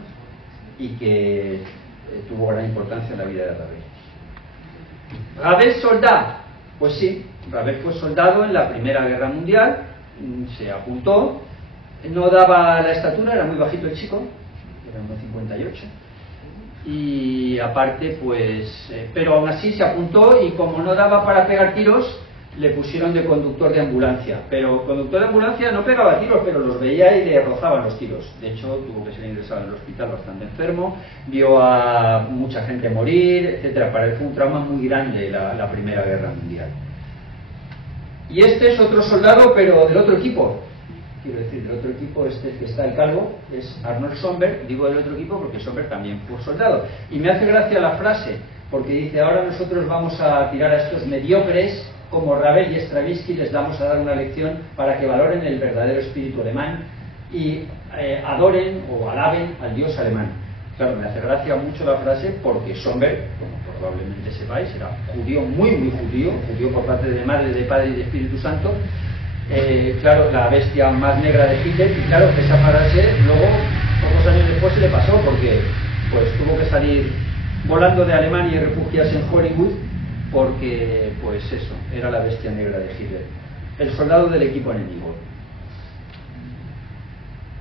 y que tuvo gran importancia en la vida de Ravel. Ravel soldado. Pues sí, Ravel fue soldado en la Primera Guerra Mundial, se apuntó, no daba la estatura, era muy bajito el chico, era 1,58, y aparte pues, pero aún así se apuntó y como no daba para pegar tiros, le pusieron de conductor de ambulancia, pero conductor de ambulancia no pegaba tiros, pero los veía y le rozaban los tiros. De hecho, tuvo que ser ingresado en el hospital bastante enfermo, vio a mucha gente morir, etcétera. Para él fue un trauma muy grande la Primera Guerra Mundial. Y este es otro soldado, pero del otro equipo. Quiero decir, del otro equipo, este que está el calvo, es Arnold Schoenberg. Digo del otro equipo porque Schoenberg también fue soldado. Y me hace gracia la frase, porque dice, ahora nosotros vamos a tirar a estos mediocres, como Ravel y Stravinsky, les vamos a dar una lección para que valoren el verdadero espíritu alemán y adoren o alaben al dios alemán. Claro, me hace gracia mucho la frase porque Schoenberg, como probablemente sepáis, era judío, muy judío por parte de madre, de padre y de Espíritu Santo. Claro, la bestia más negra de Hitler, y claro, esa frase luego poco pocos años después se le pasó porque pues tuvo que salir volando de Alemania y refugiarse en Hollywood porque, pues eso, era la bestia negra de Hitler, el soldado del equipo enemigo.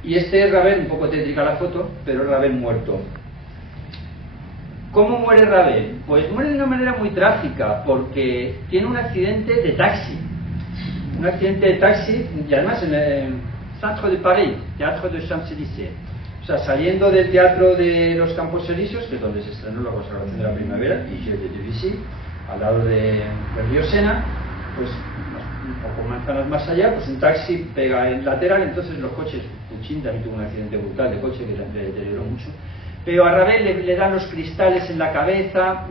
Y este es Ravel, un poco tétrica la foto, pero es Ravel muerto. ¿Cómo muere Ravel? Pues muere de una manera muy trágica, porque tiene un accidente de taxi. Un accidente de taxi, y además en el Centre de Paris, Teatro de Champs-Élysées. O sea, saliendo del Teatro de los Campos Elíseos, que es donde se estrenó la Consagración de la Primavera, y de Debussy, al lado del río Sena, pues un poco manzanas más allá, pues un taxi pega en lateral, entonces los coches, Puccini también tuvo un accidente brutal de coche que le deterioró mucho, pero a Ravel le dan los cristales en la cabeza,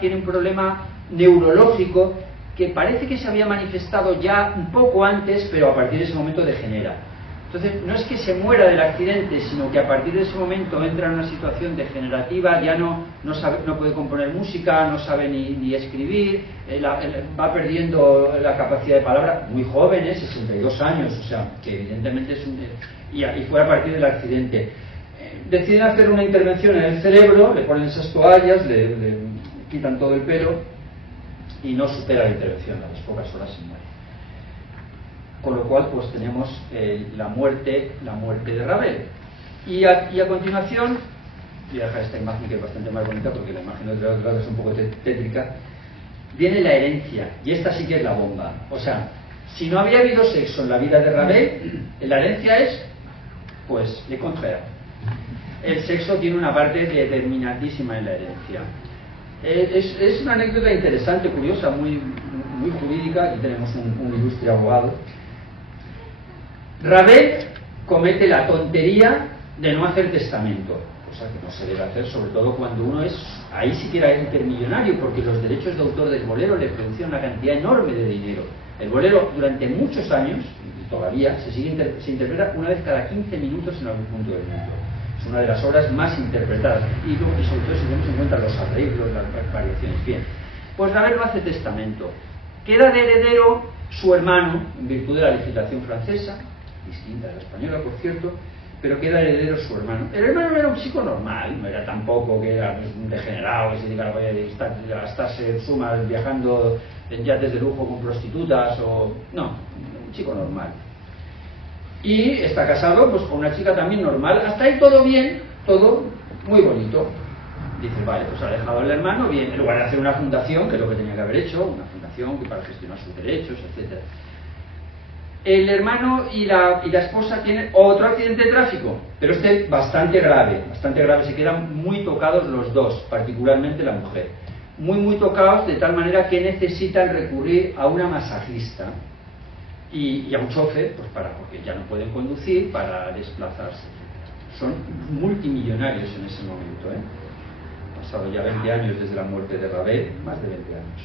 tiene un problema neurológico que parece que se había manifestado ya un poco antes, pero a partir de ese momento degenera. Entonces, no es que se muera del accidente, sino que a partir de ese momento entra en una situación degenerativa, ya no puede componer música, no sabe ni escribir, va perdiendo la capacidad de palabra, muy joven, 62 años, o sea, que evidentemente es y fue a partir del accidente. Deciden hacer una intervención en el cerebro, le ponen esas toallas, le quitan todo el pelo y no supera la intervención, a las pocas horas se muere. Con lo cual pues tenemos la muerte de Ravel. Y a continuación, voy a dejar esta imagen que es bastante más bonita porque la imagen de otro lado es un poco tétrica, viene la herencia, y esta sí que es la bomba. O sea, si no había habido sexo en la vida de Ravel, la herencia es pues le contraire. El sexo tiene una parte determinantísima en la herencia. Es una anécdota interesante, curiosa, muy jurídica. Aquí tenemos un ilustre abogado. Ravel comete la tontería de no hacer testamento, cosa que no se debe hacer, sobre todo cuando uno es, ahí siquiera es intermillonario, porque los derechos de autor del bolero le producen una cantidad enorme de dinero. El bolero durante muchos años, y todavía, se interpreta una vez cada 15 minutos en algún punto del mundo. Es una de las obras más interpretadas, y sobre todo si tenemos en cuenta los arreglos, las variaciones. Bien, pues Ravel no hace testamento. Queda de heredero su hermano, en virtud de la legislación francesa, distinta de la española, por cierto, pero queda heredero su hermano. El hermano era un chico normal, no era tampoco que era un degenerado, que se dedicara a gastarse sumas viajando en yates de lujo con prostitutas, no, un chico normal. Y está casado pues con una chica también normal, hasta ahí todo bien, todo muy bonito. Dice, vale, pues ha dejado el hermano, bien, en lugar de hacer una fundación, que es lo que tenía que haber hecho, una fundación para gestionar sus derechos, etc. El hermano y la esposa tienen otro accidente de tráfico, pero bastante grave, se quedan muy tocados los dos, particularmente la mujer. Muy tocados, de tal manera que necesitan recurrir a una masajista y a un chofer, pues porque ya no pueden conducir, para desplazarse. Son multimillonarios en ese momento, Han pasado ya 20 años desde la muerte de Ravel, más de 20 años.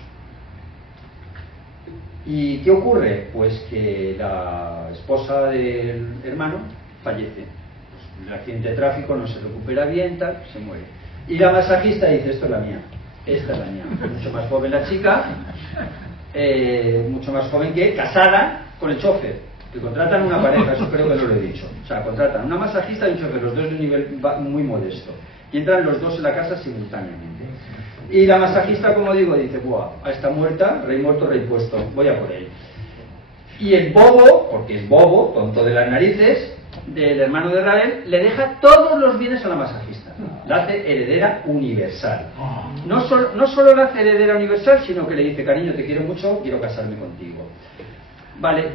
¿Y qué ocurre? Pues que la esposa del hermano fallece. Pues el accidente de tráfico no se recupera bien, tal, se muere. Y la masajista dice, esta es la mía. Mucho más joven la chica, mucho más joven que casada con el chofer, que contratan una pareja, eso creo que no lo he dicho. O sea, contratan una masajista y un chofer, los dos de un nivel muy modesto. Y entran los dos en la casa simultáneamente. Y la masajista, como digo, dice, ¡buah! Está muerta, rey muerto, rey puesto, voy a por él. Y el bobo, porque es bobo, tonto de las narices, del hermano de Ravel, le deja todos los bienes a la masajista. La hace heredera universal. No solo la hace heredera universal, sino que le dice, cariño, te quiero mucho, quiero casarme contigo. Vale,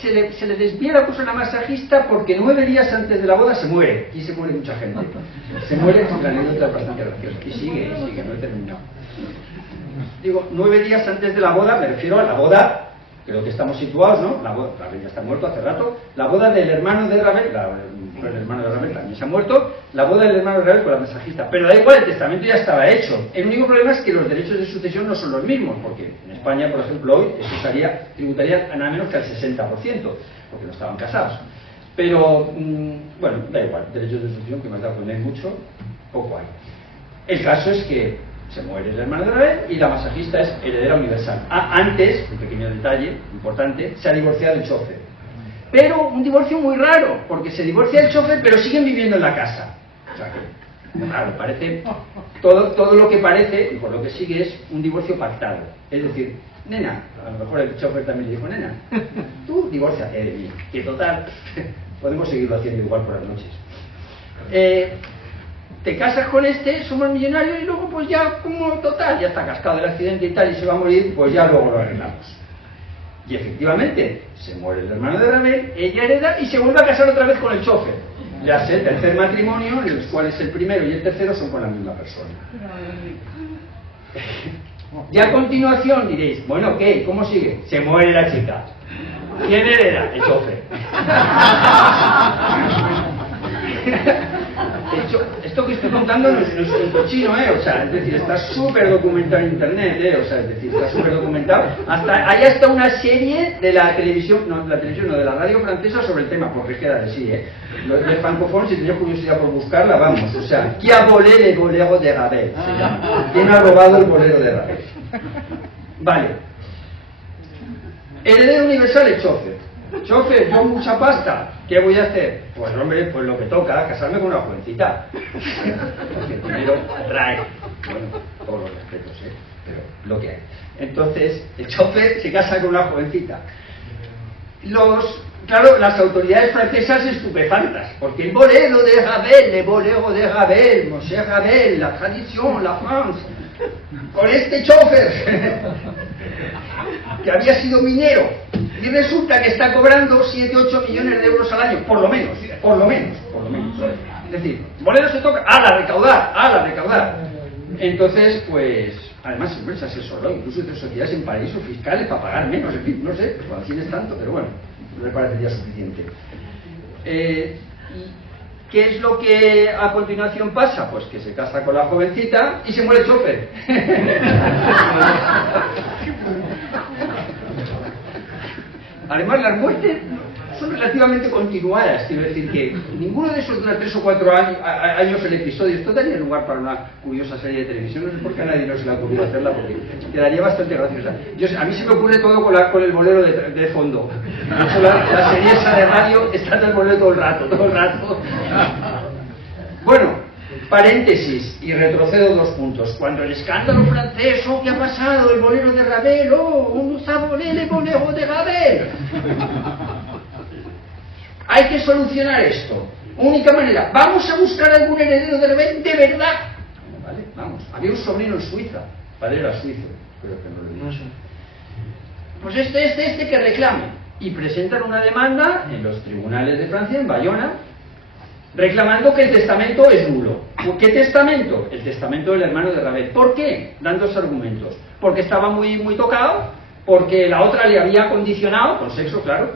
se le desvía la cosa a la masajista porque 9 días antes de la boda se muere. Aquí se muere mucha gente. Se muere, la anécdota es bastante graciosa. Y sigue, no he terminado. Digo, 9 días antes de la boda, me refiero a la boda, creo que estamos situados, ¿no? Ravel ya está muerto hace rato. La boda del hermano de Ravel, el hermano de Ravel también se ha muerto. La boda del hermano de Ravel con la masajista. Pero da igual, el testamento ya estaba hecho. El único problema es que los derechos de sucesión no son los mismos, porque en España, por ejemplo, hoy eso tributaría nada menos que al 60%, porque no estaban casados. Pero, bueno, da igual, derechos de sucesión, que me has dado con él mucho, poco hay. El caso es que se muere el hermano de Ravel y la masajista es heredera universal. Antes, un pequeño detalle importante, se ha divorciado el chofer. Pero un divorcio muy raro, porque se divorcia el chofer, pero siguen viviendo en la casa. O sea que, claro, parece, todo lo que parece, y por lo que sigue, es un divorcio pactado. Es decir, nena, a lo mejor el chofer también le dijo, nena, tú divórciate de mí, que total, podemos seguirlo haciendo igual por las noches. Te casas con este, somos millonarios, y luego pues ya, como total, ya está cascado del accidente y tal, y se va a morir, pues ya luego lo arreglamos. Y efectivamente, se muere el hermano de Ravel, ella hereda y se vuelve a casar otra vez con el chofer. Ya sé, el tercer matrimonio, en los cuales el primero y el tercero son con la misma persona. Y a continuación diréis, bueno, ¿qué? ¿Cómo sigue? Se muere la chica. ¿Quién hereda? El chofer. Esto que estoy contando no es un cochino, o sea, es decir, está súper documentado en internet, o sea, es decir, está súper documentado. Hay hasta una serie de la televisión, no de la radio francesa sobre el tema, porque queda de sí, Los francófonos, si tenéis curiosidad por buscarla, vamos, o sea, ¿qui a volé le bolero de Ravel? Se llama. ¿Quién ha robado el bolero de Ravel? Vale. Heredero universal el chofer. Chofer, yo mucha pasta, ¿qué voy a hacer? Pues hombre, pues lo que toca, casarme con una jovencita. Porque el dinero atrae. Bueno, todos los respetos, pero lo que hay. Entonces, el chofer se casa con una jovencita. Claro, las autoridades francesas estupefactas, porque el bolero de Ravel, le bolero de Ravel, Monsieur Ravel, la tradición, la France, con este chofer, que había sido minero, y resulta que está cobrando 7-8 millones de euros al año, por lo menos. Es decir, bolero se toca, ¡ala, recaudar! Entonces, pues, además siempre se asesoró, incluso de sociedades en paraísos fiscales para pagar menos, en fin, no sé, pues cuando tienes tanto, pero bueno, no me parecería suficiente. ¿Qué es lo que a continuación pasa? Pues que se casa con la jovencita y se muere el chofer. Además, las muertes son relativamente continuadas, quiero decir que ninguno de esos dura 3 o 4 años el episodio. Esto daría lugar para una curiosa serie de televisión, no sé por qué a nadie no se le ha ocurrido hacerla, porque quedaría bastante graciosa. A mí se me ocurre todo con el bolero de fondo. La serie esa de radio está en el bolero todo el rato. Bueno, paréntesis, y retrocedo 2 puntos. Cuando el escándalo francés, ¿qué ha pasado? El bolero de Ravel, un sabolé le bolero de Ravel. Hay que solucionar esto. Única manera, vamos a buscar algún heredero de Ravel de verdad. Vale, vamos. Había un sobrino en Suiza, padre era suizo, creo que no lo digo. Pues este que reclame. Y presentan una demanda en los tribunales de Francia, en Bayona, reclamando que el testamento es nulo. ¿Qué testamento? El testamento del hermano de Ravel. ¿Por qué? Dan 2 argumentos. Porque estaba muy tocado, porque la otra le había condicionado, con sexo, claro,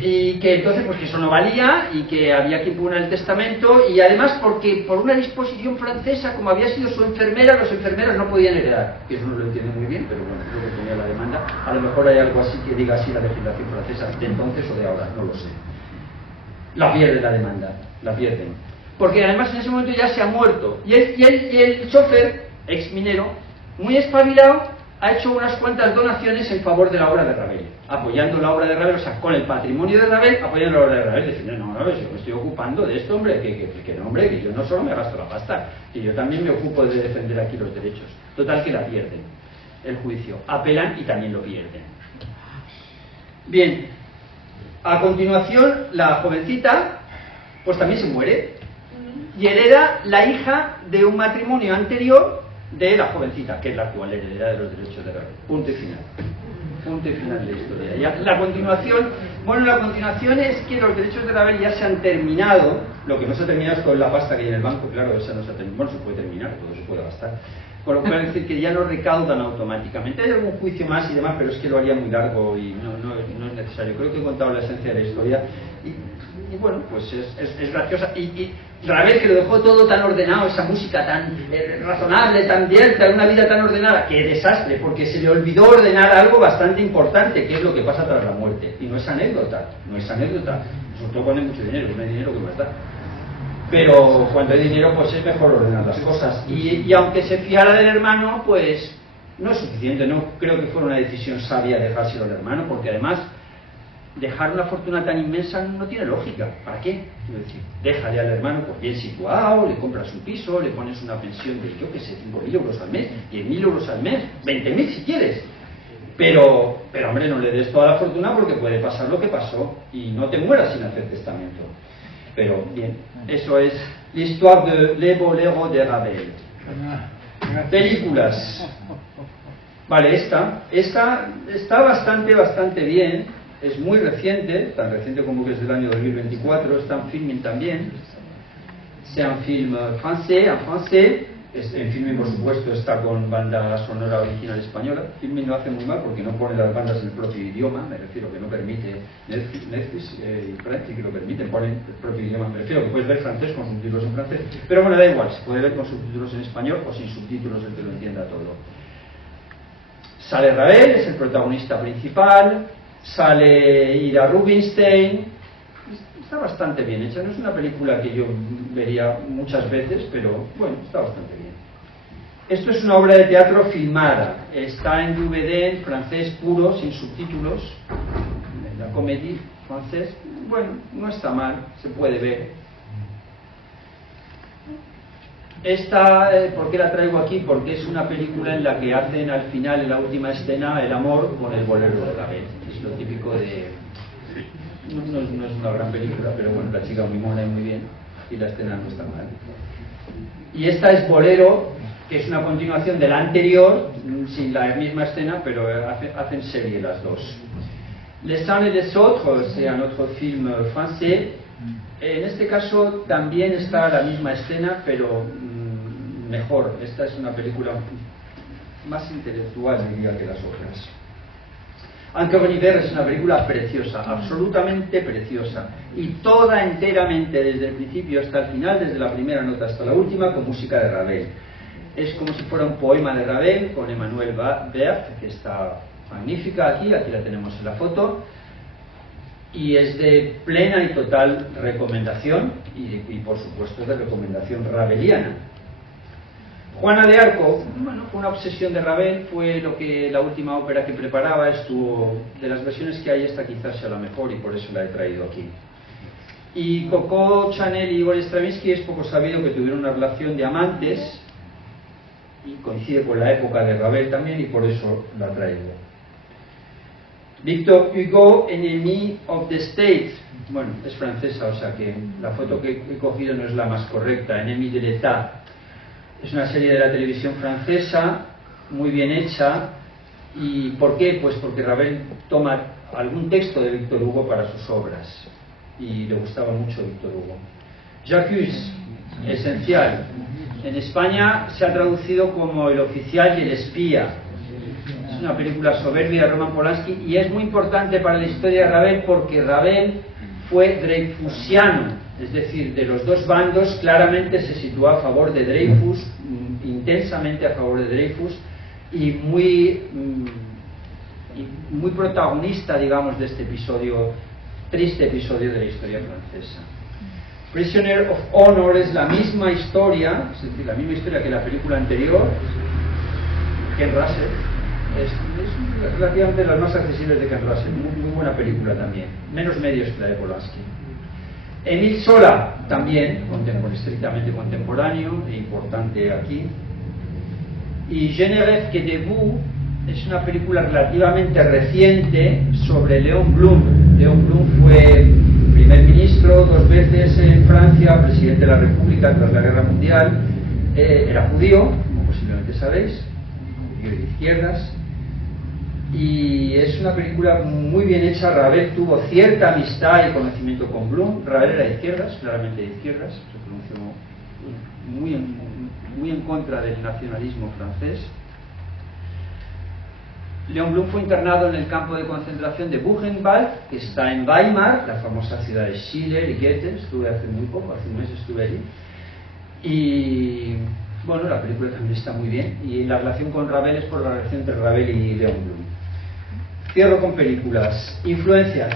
y que entonces pues que eso no valía y que había que impugnar el testamento, y además porque por una disposición francesa, como había sido su enfermera, los enfermeros no podían heredar, que eso no lo entiendo muy bien, pero bueno, creo que tenía la demanda. A lo mejor hay algo así que diga así la legislación francesa de entonces o de ahora, no lo sé. La pierde la demanda, la pierden, porque además en ese momento ya se ha muerto, y el chofer, ex minero, muy espabilado, ha hecho unas cuantas donaciones en favor de la obra de Ravel, apoyando la obra de Ravel, o sea, con el patrimonio de Ravel, apoyando la obra de Ravel, diciendo, no, yo me estoy ocupando de esto, hombre, que no, hombre, que yo no solo me gasto la pasta, que yo también me ocupo de defender aquí los derechos. Total, que la pierden, el juicio, apelan y también lo pierden. Bien, a continuación, la jovencita, pues también se muere, y hereda la hija de un matrimonio anterior de la jovencita, que es la actual heredera de los derechos de Ravel. Punto y final. Punto y final de la historia. Ya, la continuación es que los derechos de Ravel ya se han terminado. Lo que no se ha terminado es toda la pasta que hay en el banco, claro, esa no se ha terminado. Bueno, se puede terminar, todo se puede gastar. Con lo cual es decir que ya no recaudan automáticamente. Hay algún juicio más y demás, pero es que lo haría muy largo y no es necesario. Creo que he contado la esencia de la historia y bueno, pues es graciosa. Y Ravel, que lo dejó todo tan ordenado, esa música tan razonable, tan abierta, una vida tan ordenada, qué desastre, porque se le olvidó ordenar algo bastante importante, que es lo que pasa tras la muerte. Y no es anécdota, sobre todo cuando hay mucho dinero, no hay dinero que más da. Pero cuando hay dinero, pues es mejor ordenar las cosas. Y aunque se fiara del hermano, pues no es suficiente. No creo que fuera una decisión sabia dejárselo al hermano, porque además dejar una fortuna tan inmensa no tiene lógica. ¿Para qué? Quiero decir, déjale al hermano pues, bien situado, le compras un piso, le pones una pensión de, yo qué sé, 5.000 euros al mes, 10.000 euros al mes, 20.000 si quieres. Pero hombre, no le des toda la fortuna porque puede pasar lo que pasó y no te mueras sin hacer testamento. Pero bien, eso es l'histoire de Le Bolero de Ravel. Películas. Vale, esta está bastante bien, es muy reciente, tan reciente como que es del año 2024, está en filming también. C'est un film français, en francés. En filming, por supuesto, está con banda sonora original española. Filming lo hace muy mal porque no pone las bandas en el propio idioma, me refiero que no permite Netflix y Prime, que lo permiten, ponen el propio idioma, me refiero que puedes ver francés con subtítulos en francés, pero bueno, da igual, se puede ver con subtítulos en español o sin subtítulos, el que lo entienda todo. Sale Ravel, es el protagonista principal, sale Ida Rubinstein. Está bastante bien hecha, no es una película que yo vería muchas veces, pero bueno, está bastante bien. Esto es una obra de teatro filmada, está en DVD en francés puro, sin subtítulos, la comédie francés, bueno, no está mal, se puede ver. Esta, ¿por qué la traigo aquí? Porque es una película en la que hacen al final, en la última escena, el amor con el bolero de Ravel. Es lo típico de... No es una gran película, pero bueno, la chica muy mona y muy bien, y la escena no está mal. Y esta es Bolero, que es una continuación de la anterior, sin la misma escena, pero hacen serie las dos. Les uns et les autres, c'est un otro film francés. En este caso también está la misma escena, pero mejor. Esta es una película más intelectual, diría, que las otras. Encore un hiver es una película preciosa, absolutamente preciosa, y toda enteramente, desde el principio hasta el final, desde la primera nota hasta la última, con música de Ravel. Es como si fuera un poema de Ravel, con Emmanuel Berth, que está magnífica aquí la tenemos en la foto, y es de plena y total recomendación, y por supuesto de recomendación raveliana. Juana de Arco, bueno, fue una obsesión de Ravel, fue la última ópera que preparaba, estuvo, de las versiones que hay, esta quizás sea la mejor y por eso la he traído aquí. Y Coco Chanel y Igor Stravinsky es poco sabido que tuvieron una relación de amantes, y coincide con la época de Ravel también, y por eso la traigo. Victor Hugo, Enemy of the State, bueno, es francesa, o sea que la foto que he cogido no es la más correcta, Enemy de l'État. Es una serie de la televisión francesa, muy bien hecha. ¿Y por qué? Pues porque Ravel toma algún texto de Victor Hugo para sus obras, y le gustaba mucho Victor Hugo. J'accuse, esencial. En España se ha traducido como El oficial y el espía. Es una película soberbia de Roman Polanski y es muy importante para la historia de Ravel porque Ravel fue dreyfusiano, es decir, de los dos bandos claramente se situó a favor de Dreyfus, intensamente a favor de Dreyfus, y muy protagonista, digamos, de este episodio, triste episodio de la historia francesa. Prisoner of Honor es la misma historia, es decir, la misma historia que la película anterior. Ken Russell es relativamente de las más accesibles de Ken Russell, muy buena película también, menos medios que la de Polanski. Émile Zola, también estrictamente contemporáneo e importante aquí. Y Je ne rêve que de vous es una película relativamente reciente sobre Léon Blum. Léon Blum fue primer ministro 2 veces en Francia, presidente de la República tras la Guerra Mundial, era judío, como posiblemente sabéis, judío de izquierdas, y es una película muy bien hecha. Ravel tuvo cierta amistad y conocimiento con Blum. Ravel era de izquierdas, claramente de izquierdas, se pronunció muy en contra del nacionalismo francés. Léon Blum fue internado en el campo de concentración de Buchenwald, que está en Weimar, la famosa ciudad de Schiller y Goethe. Estuve hace muy poco, hace un mes estuve allí. Y bueno, la película también está muy bien. Y la relación con Ravel es por la relación entre Ravel y Léon Blum. Cierro con películas. Influencias.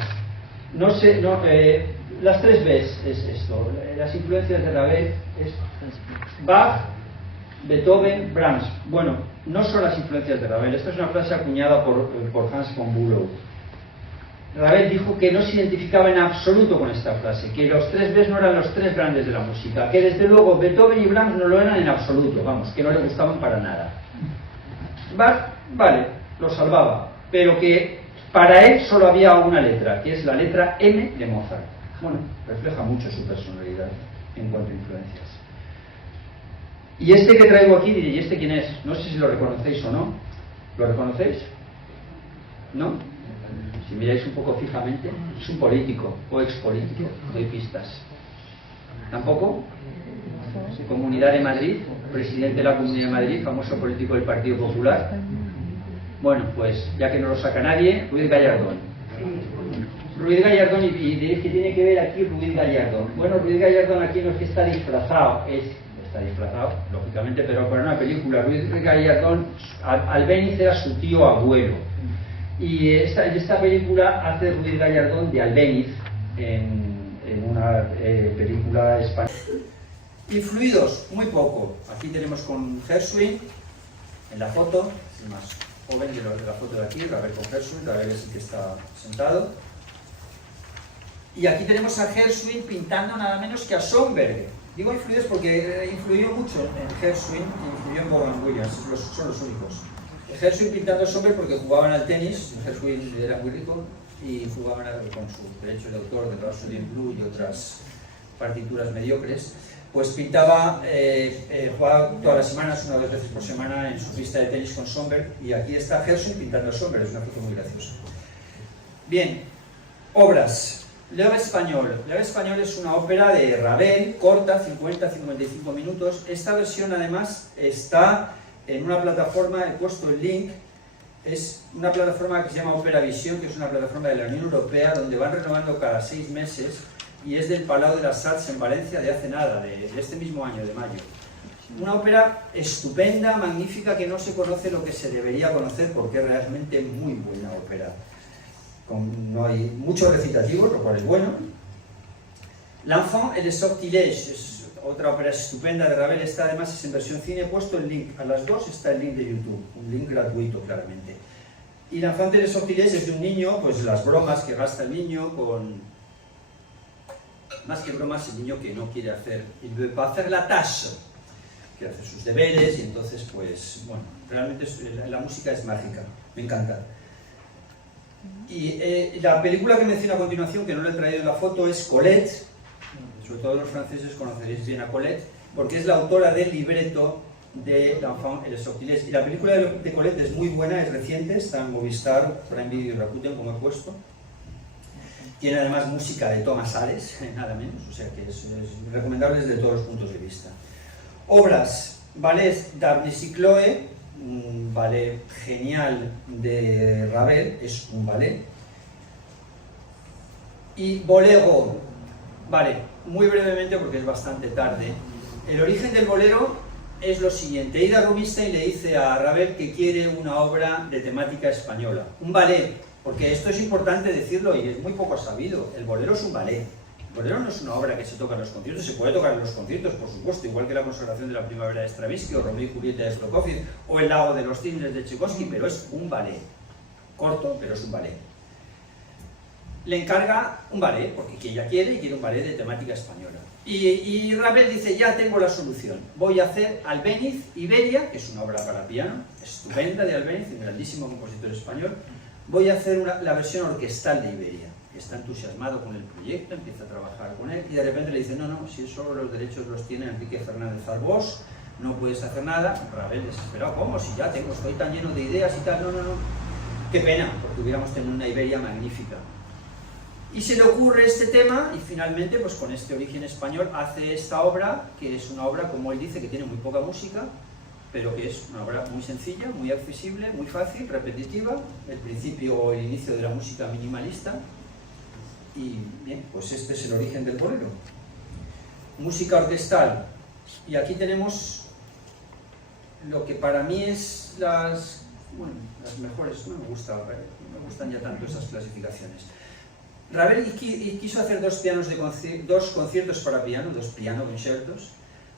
Las 3 Bs es esto. Las influencias de Ravel es Bach, Beethoven, Brahms. Bueno, no son las influencias de Ravel. Esta es una frase acuñada por Hans von Bülow. Ravel dijo que no se identificaba en absoluto con esta frase, que los tres Bs no eran los tres grandes de la música, que desde luego Beethoven y Brahms no lo eran en absoluto, vamos, que no le gustaban para nada. Bach, vale, lo salvaba, pero que para él solo había una letra, que es la letra M de Mozart. Bueno, refleja mucho su personalidad en cuanto a influencias. Y este que traigo aquí, diré, ¿y este quién es? No sé si lo reconocéis o no. ¿Lo reconocéis? ¿No? Si miráis un poco fijamente, es un político o expolítico, doy pistas. ¿Tampoco? Comunidad de Madrid, presidente de la Comunidad de Madrid, famoso político del Partido Popular. Bueno, pues ya que no lo saca nadie, Ruiz Gallardón. Ruiz Gallardón, y diréis que tiene que ver aquí Ruiz Gallardón. Bueno, Ruiz Gallardón aquí no es que está disfrazado, está disfrazado, lógicamente, pero para una película. Ruiz Gallardón, Albéniz era su tío abuelo. Y en esta película hace Ruiz Gallardón de Albéniz en una película española. Influidos, muy poco. Aquí tenemos con Gershwin en la foto, el más joven de la foto de aquí, Ravel con Gershwin, Ravel es el que está sentado. Y aquí tenemos a Gershwin pintando nada menos que a Schönberg. Digo influidos porque influyó mucho en Gershwin, influyó en Vaughan Williams, son los únicos. Gershwin pintando a Schönberg porque jugaban al tenis, Gershwin era muy rico y jugaban con su derecho de autor de Rhapsody in Blue y otras partituras mediocres. Pues pintaba, jugaba todas las semanas, una o dos veces por semana en su pista de tenis con Schönberg, y aquí está Gershwin pintando a Schönberg, es una foto muy graciosa. Bien, obras. L'Heure Espagnol. L'Heure Espagnol es una ópera de Ravel, corta, 50-55 minutos. Esta versión además está en una plataforma, he puesto el link, es una plataforma que se llama Opera Vision, que es una plataforma de la Unión Europea, donde van renovando cada 6 meses, y es del Palau de las Arts en Valencia de hace nada, de este mismo año, de mayo. Una ópera estupenda, magnífica, que no se conoce lo que se debería conocer, porque es realmente muy buena ópera. No hay muchos recitativos, lo cual es bueno. L'Enfant et le Sortilège es otra ópera estupenda de Ravel. Esta además es en versión cine. He puesto el link, a las dos está el link de YouTube, un link gratuito claramente. Y L'Enfant et le Sortilège es de un niño, pues las bromas que gasta el niño con... Más que bromas, el niño que no quiere hacer, il veut pas faire la tâche, quiere hacer sus deberes, y entonces pues, bueno, realmente la música es mágica, me encanta. Y la película que menciono a continuación, que no le he traído en la foto, es Colette. Sobre todo los franceses conoceréis bien a Colette, porque es la autora del libreto de L'Enfant et le Sortilège. Y la película de Colette es muy buena, es reciente, está en Movistar, Prime Video y Rakuten, como he puesto. Tiene además música de Thomas Ares, nada menos, o sea que es recomendable desde todos los puntos de vista. Obras, Ballet d'Arnis y Chloé, un ballet genial de Ravel, es un ballet. Y Bolero, vale, muy brevemente porque es bastante tarde. El origen del bolero es lo siguiente: Ida Rubinstein le dice a Ravel que quiere una obra de temática española, un ballet, porque esto es importante decirlo y es muy poco sabido. El bolero es un ballet. El bolero no es una obra que se toca en los conciertos, se puede tocar en los conciertos, por supuesto, igual que la Consagración de la Primavera de Stravinsky o Romeo y Julieta de Prokofiev o El Lago de los Cisnes de Tchaikovsky, pero es un ballet. Corto, pero es un ballet. Le encarga un ballet, porque ella quiere y quiere un ballet de temática española. Y Ravel dice, ya tengo la solución, voy a hacer Albéniz, Iberia, que es una obra para piano, estupenda de Albéniz, un grandísimo compositor español. Voy a hacer la versión orquestal de Iberia. Está entusiasmado con el proyecto, empieza a trabajar con él y de repente le dice, no, si solo los derechos los tiene Enrique Fernández Arbós, no puedes hacer nada. Ravel desesperado, ¿cómo? Si ya estoy tan lleno de ideas y tal, no. Qué pena, porque hubiéramos tenido una Iberia magnífica. Y se le ocurre este tema y finalmente, pues con este origen español, hace esta obra, que es una obra, como él dice, que tiene muy poca música, pero que es una obra muy sencilla, muy accesible, muy fácil, repetitiva, el principio o el inicio de la música minimalista. Y bien, pues este es el origen del bolero. Música orquestal. Y aquí tenemos lo que para mí es las mejores, no me gustan ya tanto esas clasificaciones. Ravel quiso hacer dos conciertos para piano, dos piano concertos,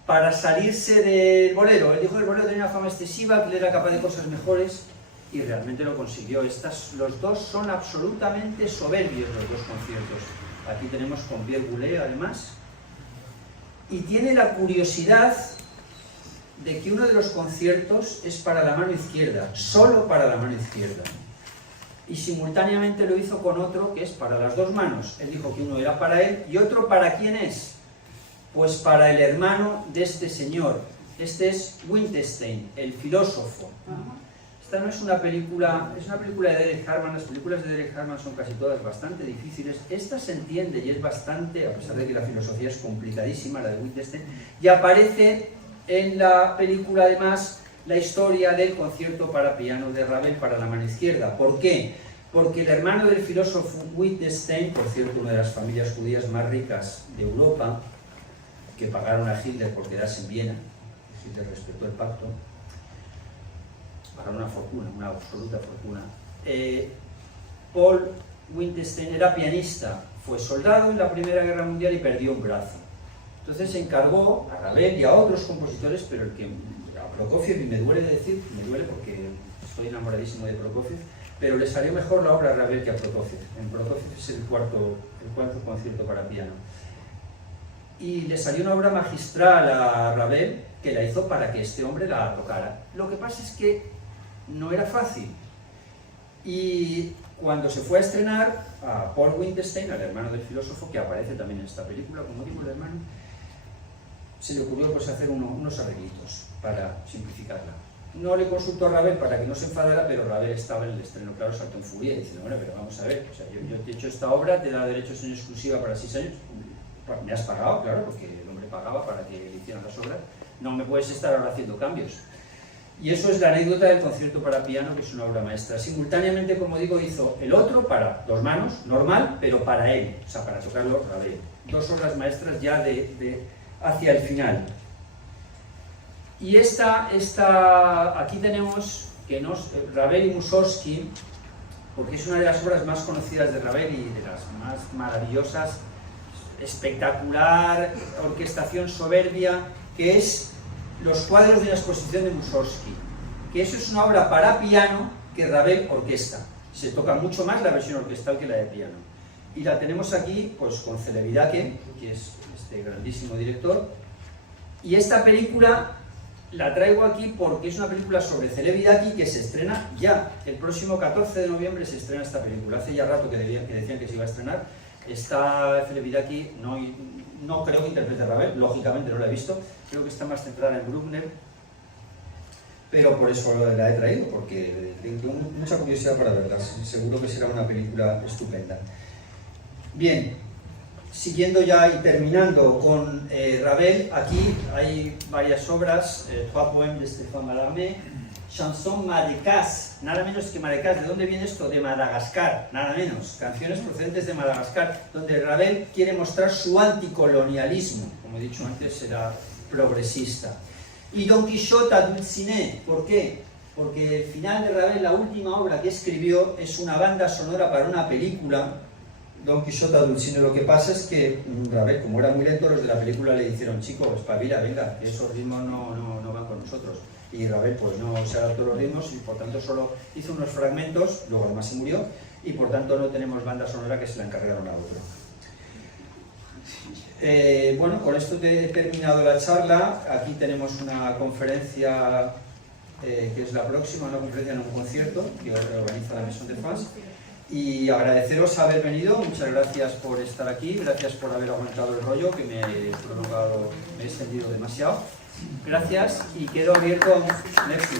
para salirse del bolero. Él dijo que el bolero tenía una fama excesiva, que él era capaz de cosas mejores, y realmente lo consiguió. Los dos son absolutamente soberbios, los dos conciertos. Aquí tenemos con Pierre Boulez, además, y tiene la curiosidad de que uno de los conciertos es para la mano izquierda, solo para la mano izquierda, y simultáneamente lo hizo con otro que es para las dos manos. Él dijo que uno era para él y otro ¿para quién es? Pues para el hermano de este señor. Este es Wittgenstein, el filósofo. Esta no es una película, es una película de Derek Harman. Las películas de Derek Harman son casi todas bastante difíciles. Esta se entiende y es bastante, a pesar de que la filosofía es complicadísima, la de Wittgenstein, y aparece en la película además la historia del concierto para piano de Ravel para la mano izquierda. ¿Por qué? Porque el hermano del filósofo Wittgenstein, por cierto, una de las familias judías más ricas de Europa, que pagaron a Hitler por quedarse en Viena, Hitler respetó el pacto, pagaron una fortuna, una absoluta fortuna. Paul Wittgenstein era pianista, fue soldado en la Primera Guerra Mundial y perdió un brazo. Entonces se encargó a Ravel y a otros compositores, pero el que a Prokofiev, y me duele decir, me duele porque estoy enamoradísimo de Prokofiev, pero le salió mejor la obra a Ravel que a Prokofiev. En Prokofiev es el cuarto concierto para piano. Y le salió una obra magistral a Ravel que la hizo para que este hombre la tocara. Lo que pasa es que no era fácil. Y cuando se fue a estrenar a Paul Wittgenstein, al hermano del filósofo, que aparece también en esta película, como digo, el hermano, se le ocurrió pues hacer unos arreglitos para simplificarla. No le consultó a Ravel para que no se enfadara, pero Ravel estaba en el estreno, claro, saltó en furia diciendo, bueno, pero vamos a ver, o sea, yo te he hecho esta obra, te da derechos en exclusiva para 6 años, me has pagado, claro, porque el hombre pagaba para que le hicieran las obras, no me puedes estar ahora haciendo cambios. Y eso es la anécdota del concierto para piano, que es una obra maestra. Simultáneamente, como digo, hizo el otro para dos manos, normal, pero para él, o sea, para tocarlo Ravel. Dos obras maestras ya hacia el final. Y aquí tenemos que Ravel y Mussorgsky, porque es una de las obras más conocidas de Ravel y de las más maravillosas, espectacular, orquestación soberbia, que es los cuadros de la exposición de Mussorgsky, que eso es una obra para piano que Ravel orquesta. Se toca mucho más la versión orquestal que la de piano. Y la tenemos aquí pues con Celebidache, que es este grandísimo director. Y esta película la traigo aquí porque es una película sobre Celebidache que se estrena ya. El próximo 14 de noviembre se estrena esta película. Hace ya rato que decían que se iba a estrenar. Está Celebidache, no creo que interprete a Ravel, lógicamente no la he visto, creo que está más centrada en Bruckner, pero por eso la he traído, porque tengo mucha curiosidad para verla, seguro que será una película estupenda. Bien, siguiendo ya y terminando con Ravel, aquí hay varias obras, Trois poèmes de Stéphane Mallarmé, Chanson Maracas, nada menos que Maracas. ¿De dónde viene esto? De Madagascar, nada menos. Canciones procedentes de Madagascar, donde Ravel quiere mostrar su anticolonialismo. Como he dicho antes, era progresista. Y Don Quijote a Dulcinea, ¿por qué? Porque el final de Ravel, la última obra que escribió, es una banda sonora para una película, Don Quijote a Dulcinea. Lo que pasa es que Ravel, como era muy lento, los de la película le dijeron, chico, espabila, venga, que esos ritmos no van con nosotros. Y Ravel pues no se adaptó a los ritmos y por tanto solo hizo unos fragmentos, luego además se murió, y por tanto no tenemos banda sonora, que se la encargaron a otro. Bueno, con esto he terminado la charla. Aquí tenemos una conferencia que es la próxima, una conferencia en un concierto que organiza la Maison de France. Y agradeceros haber venido, muchas gracias por estar aquí, gracias por haber aguantado el rollo, que me he extendido demasiado. Gracias y quedo abierto a un... Merci.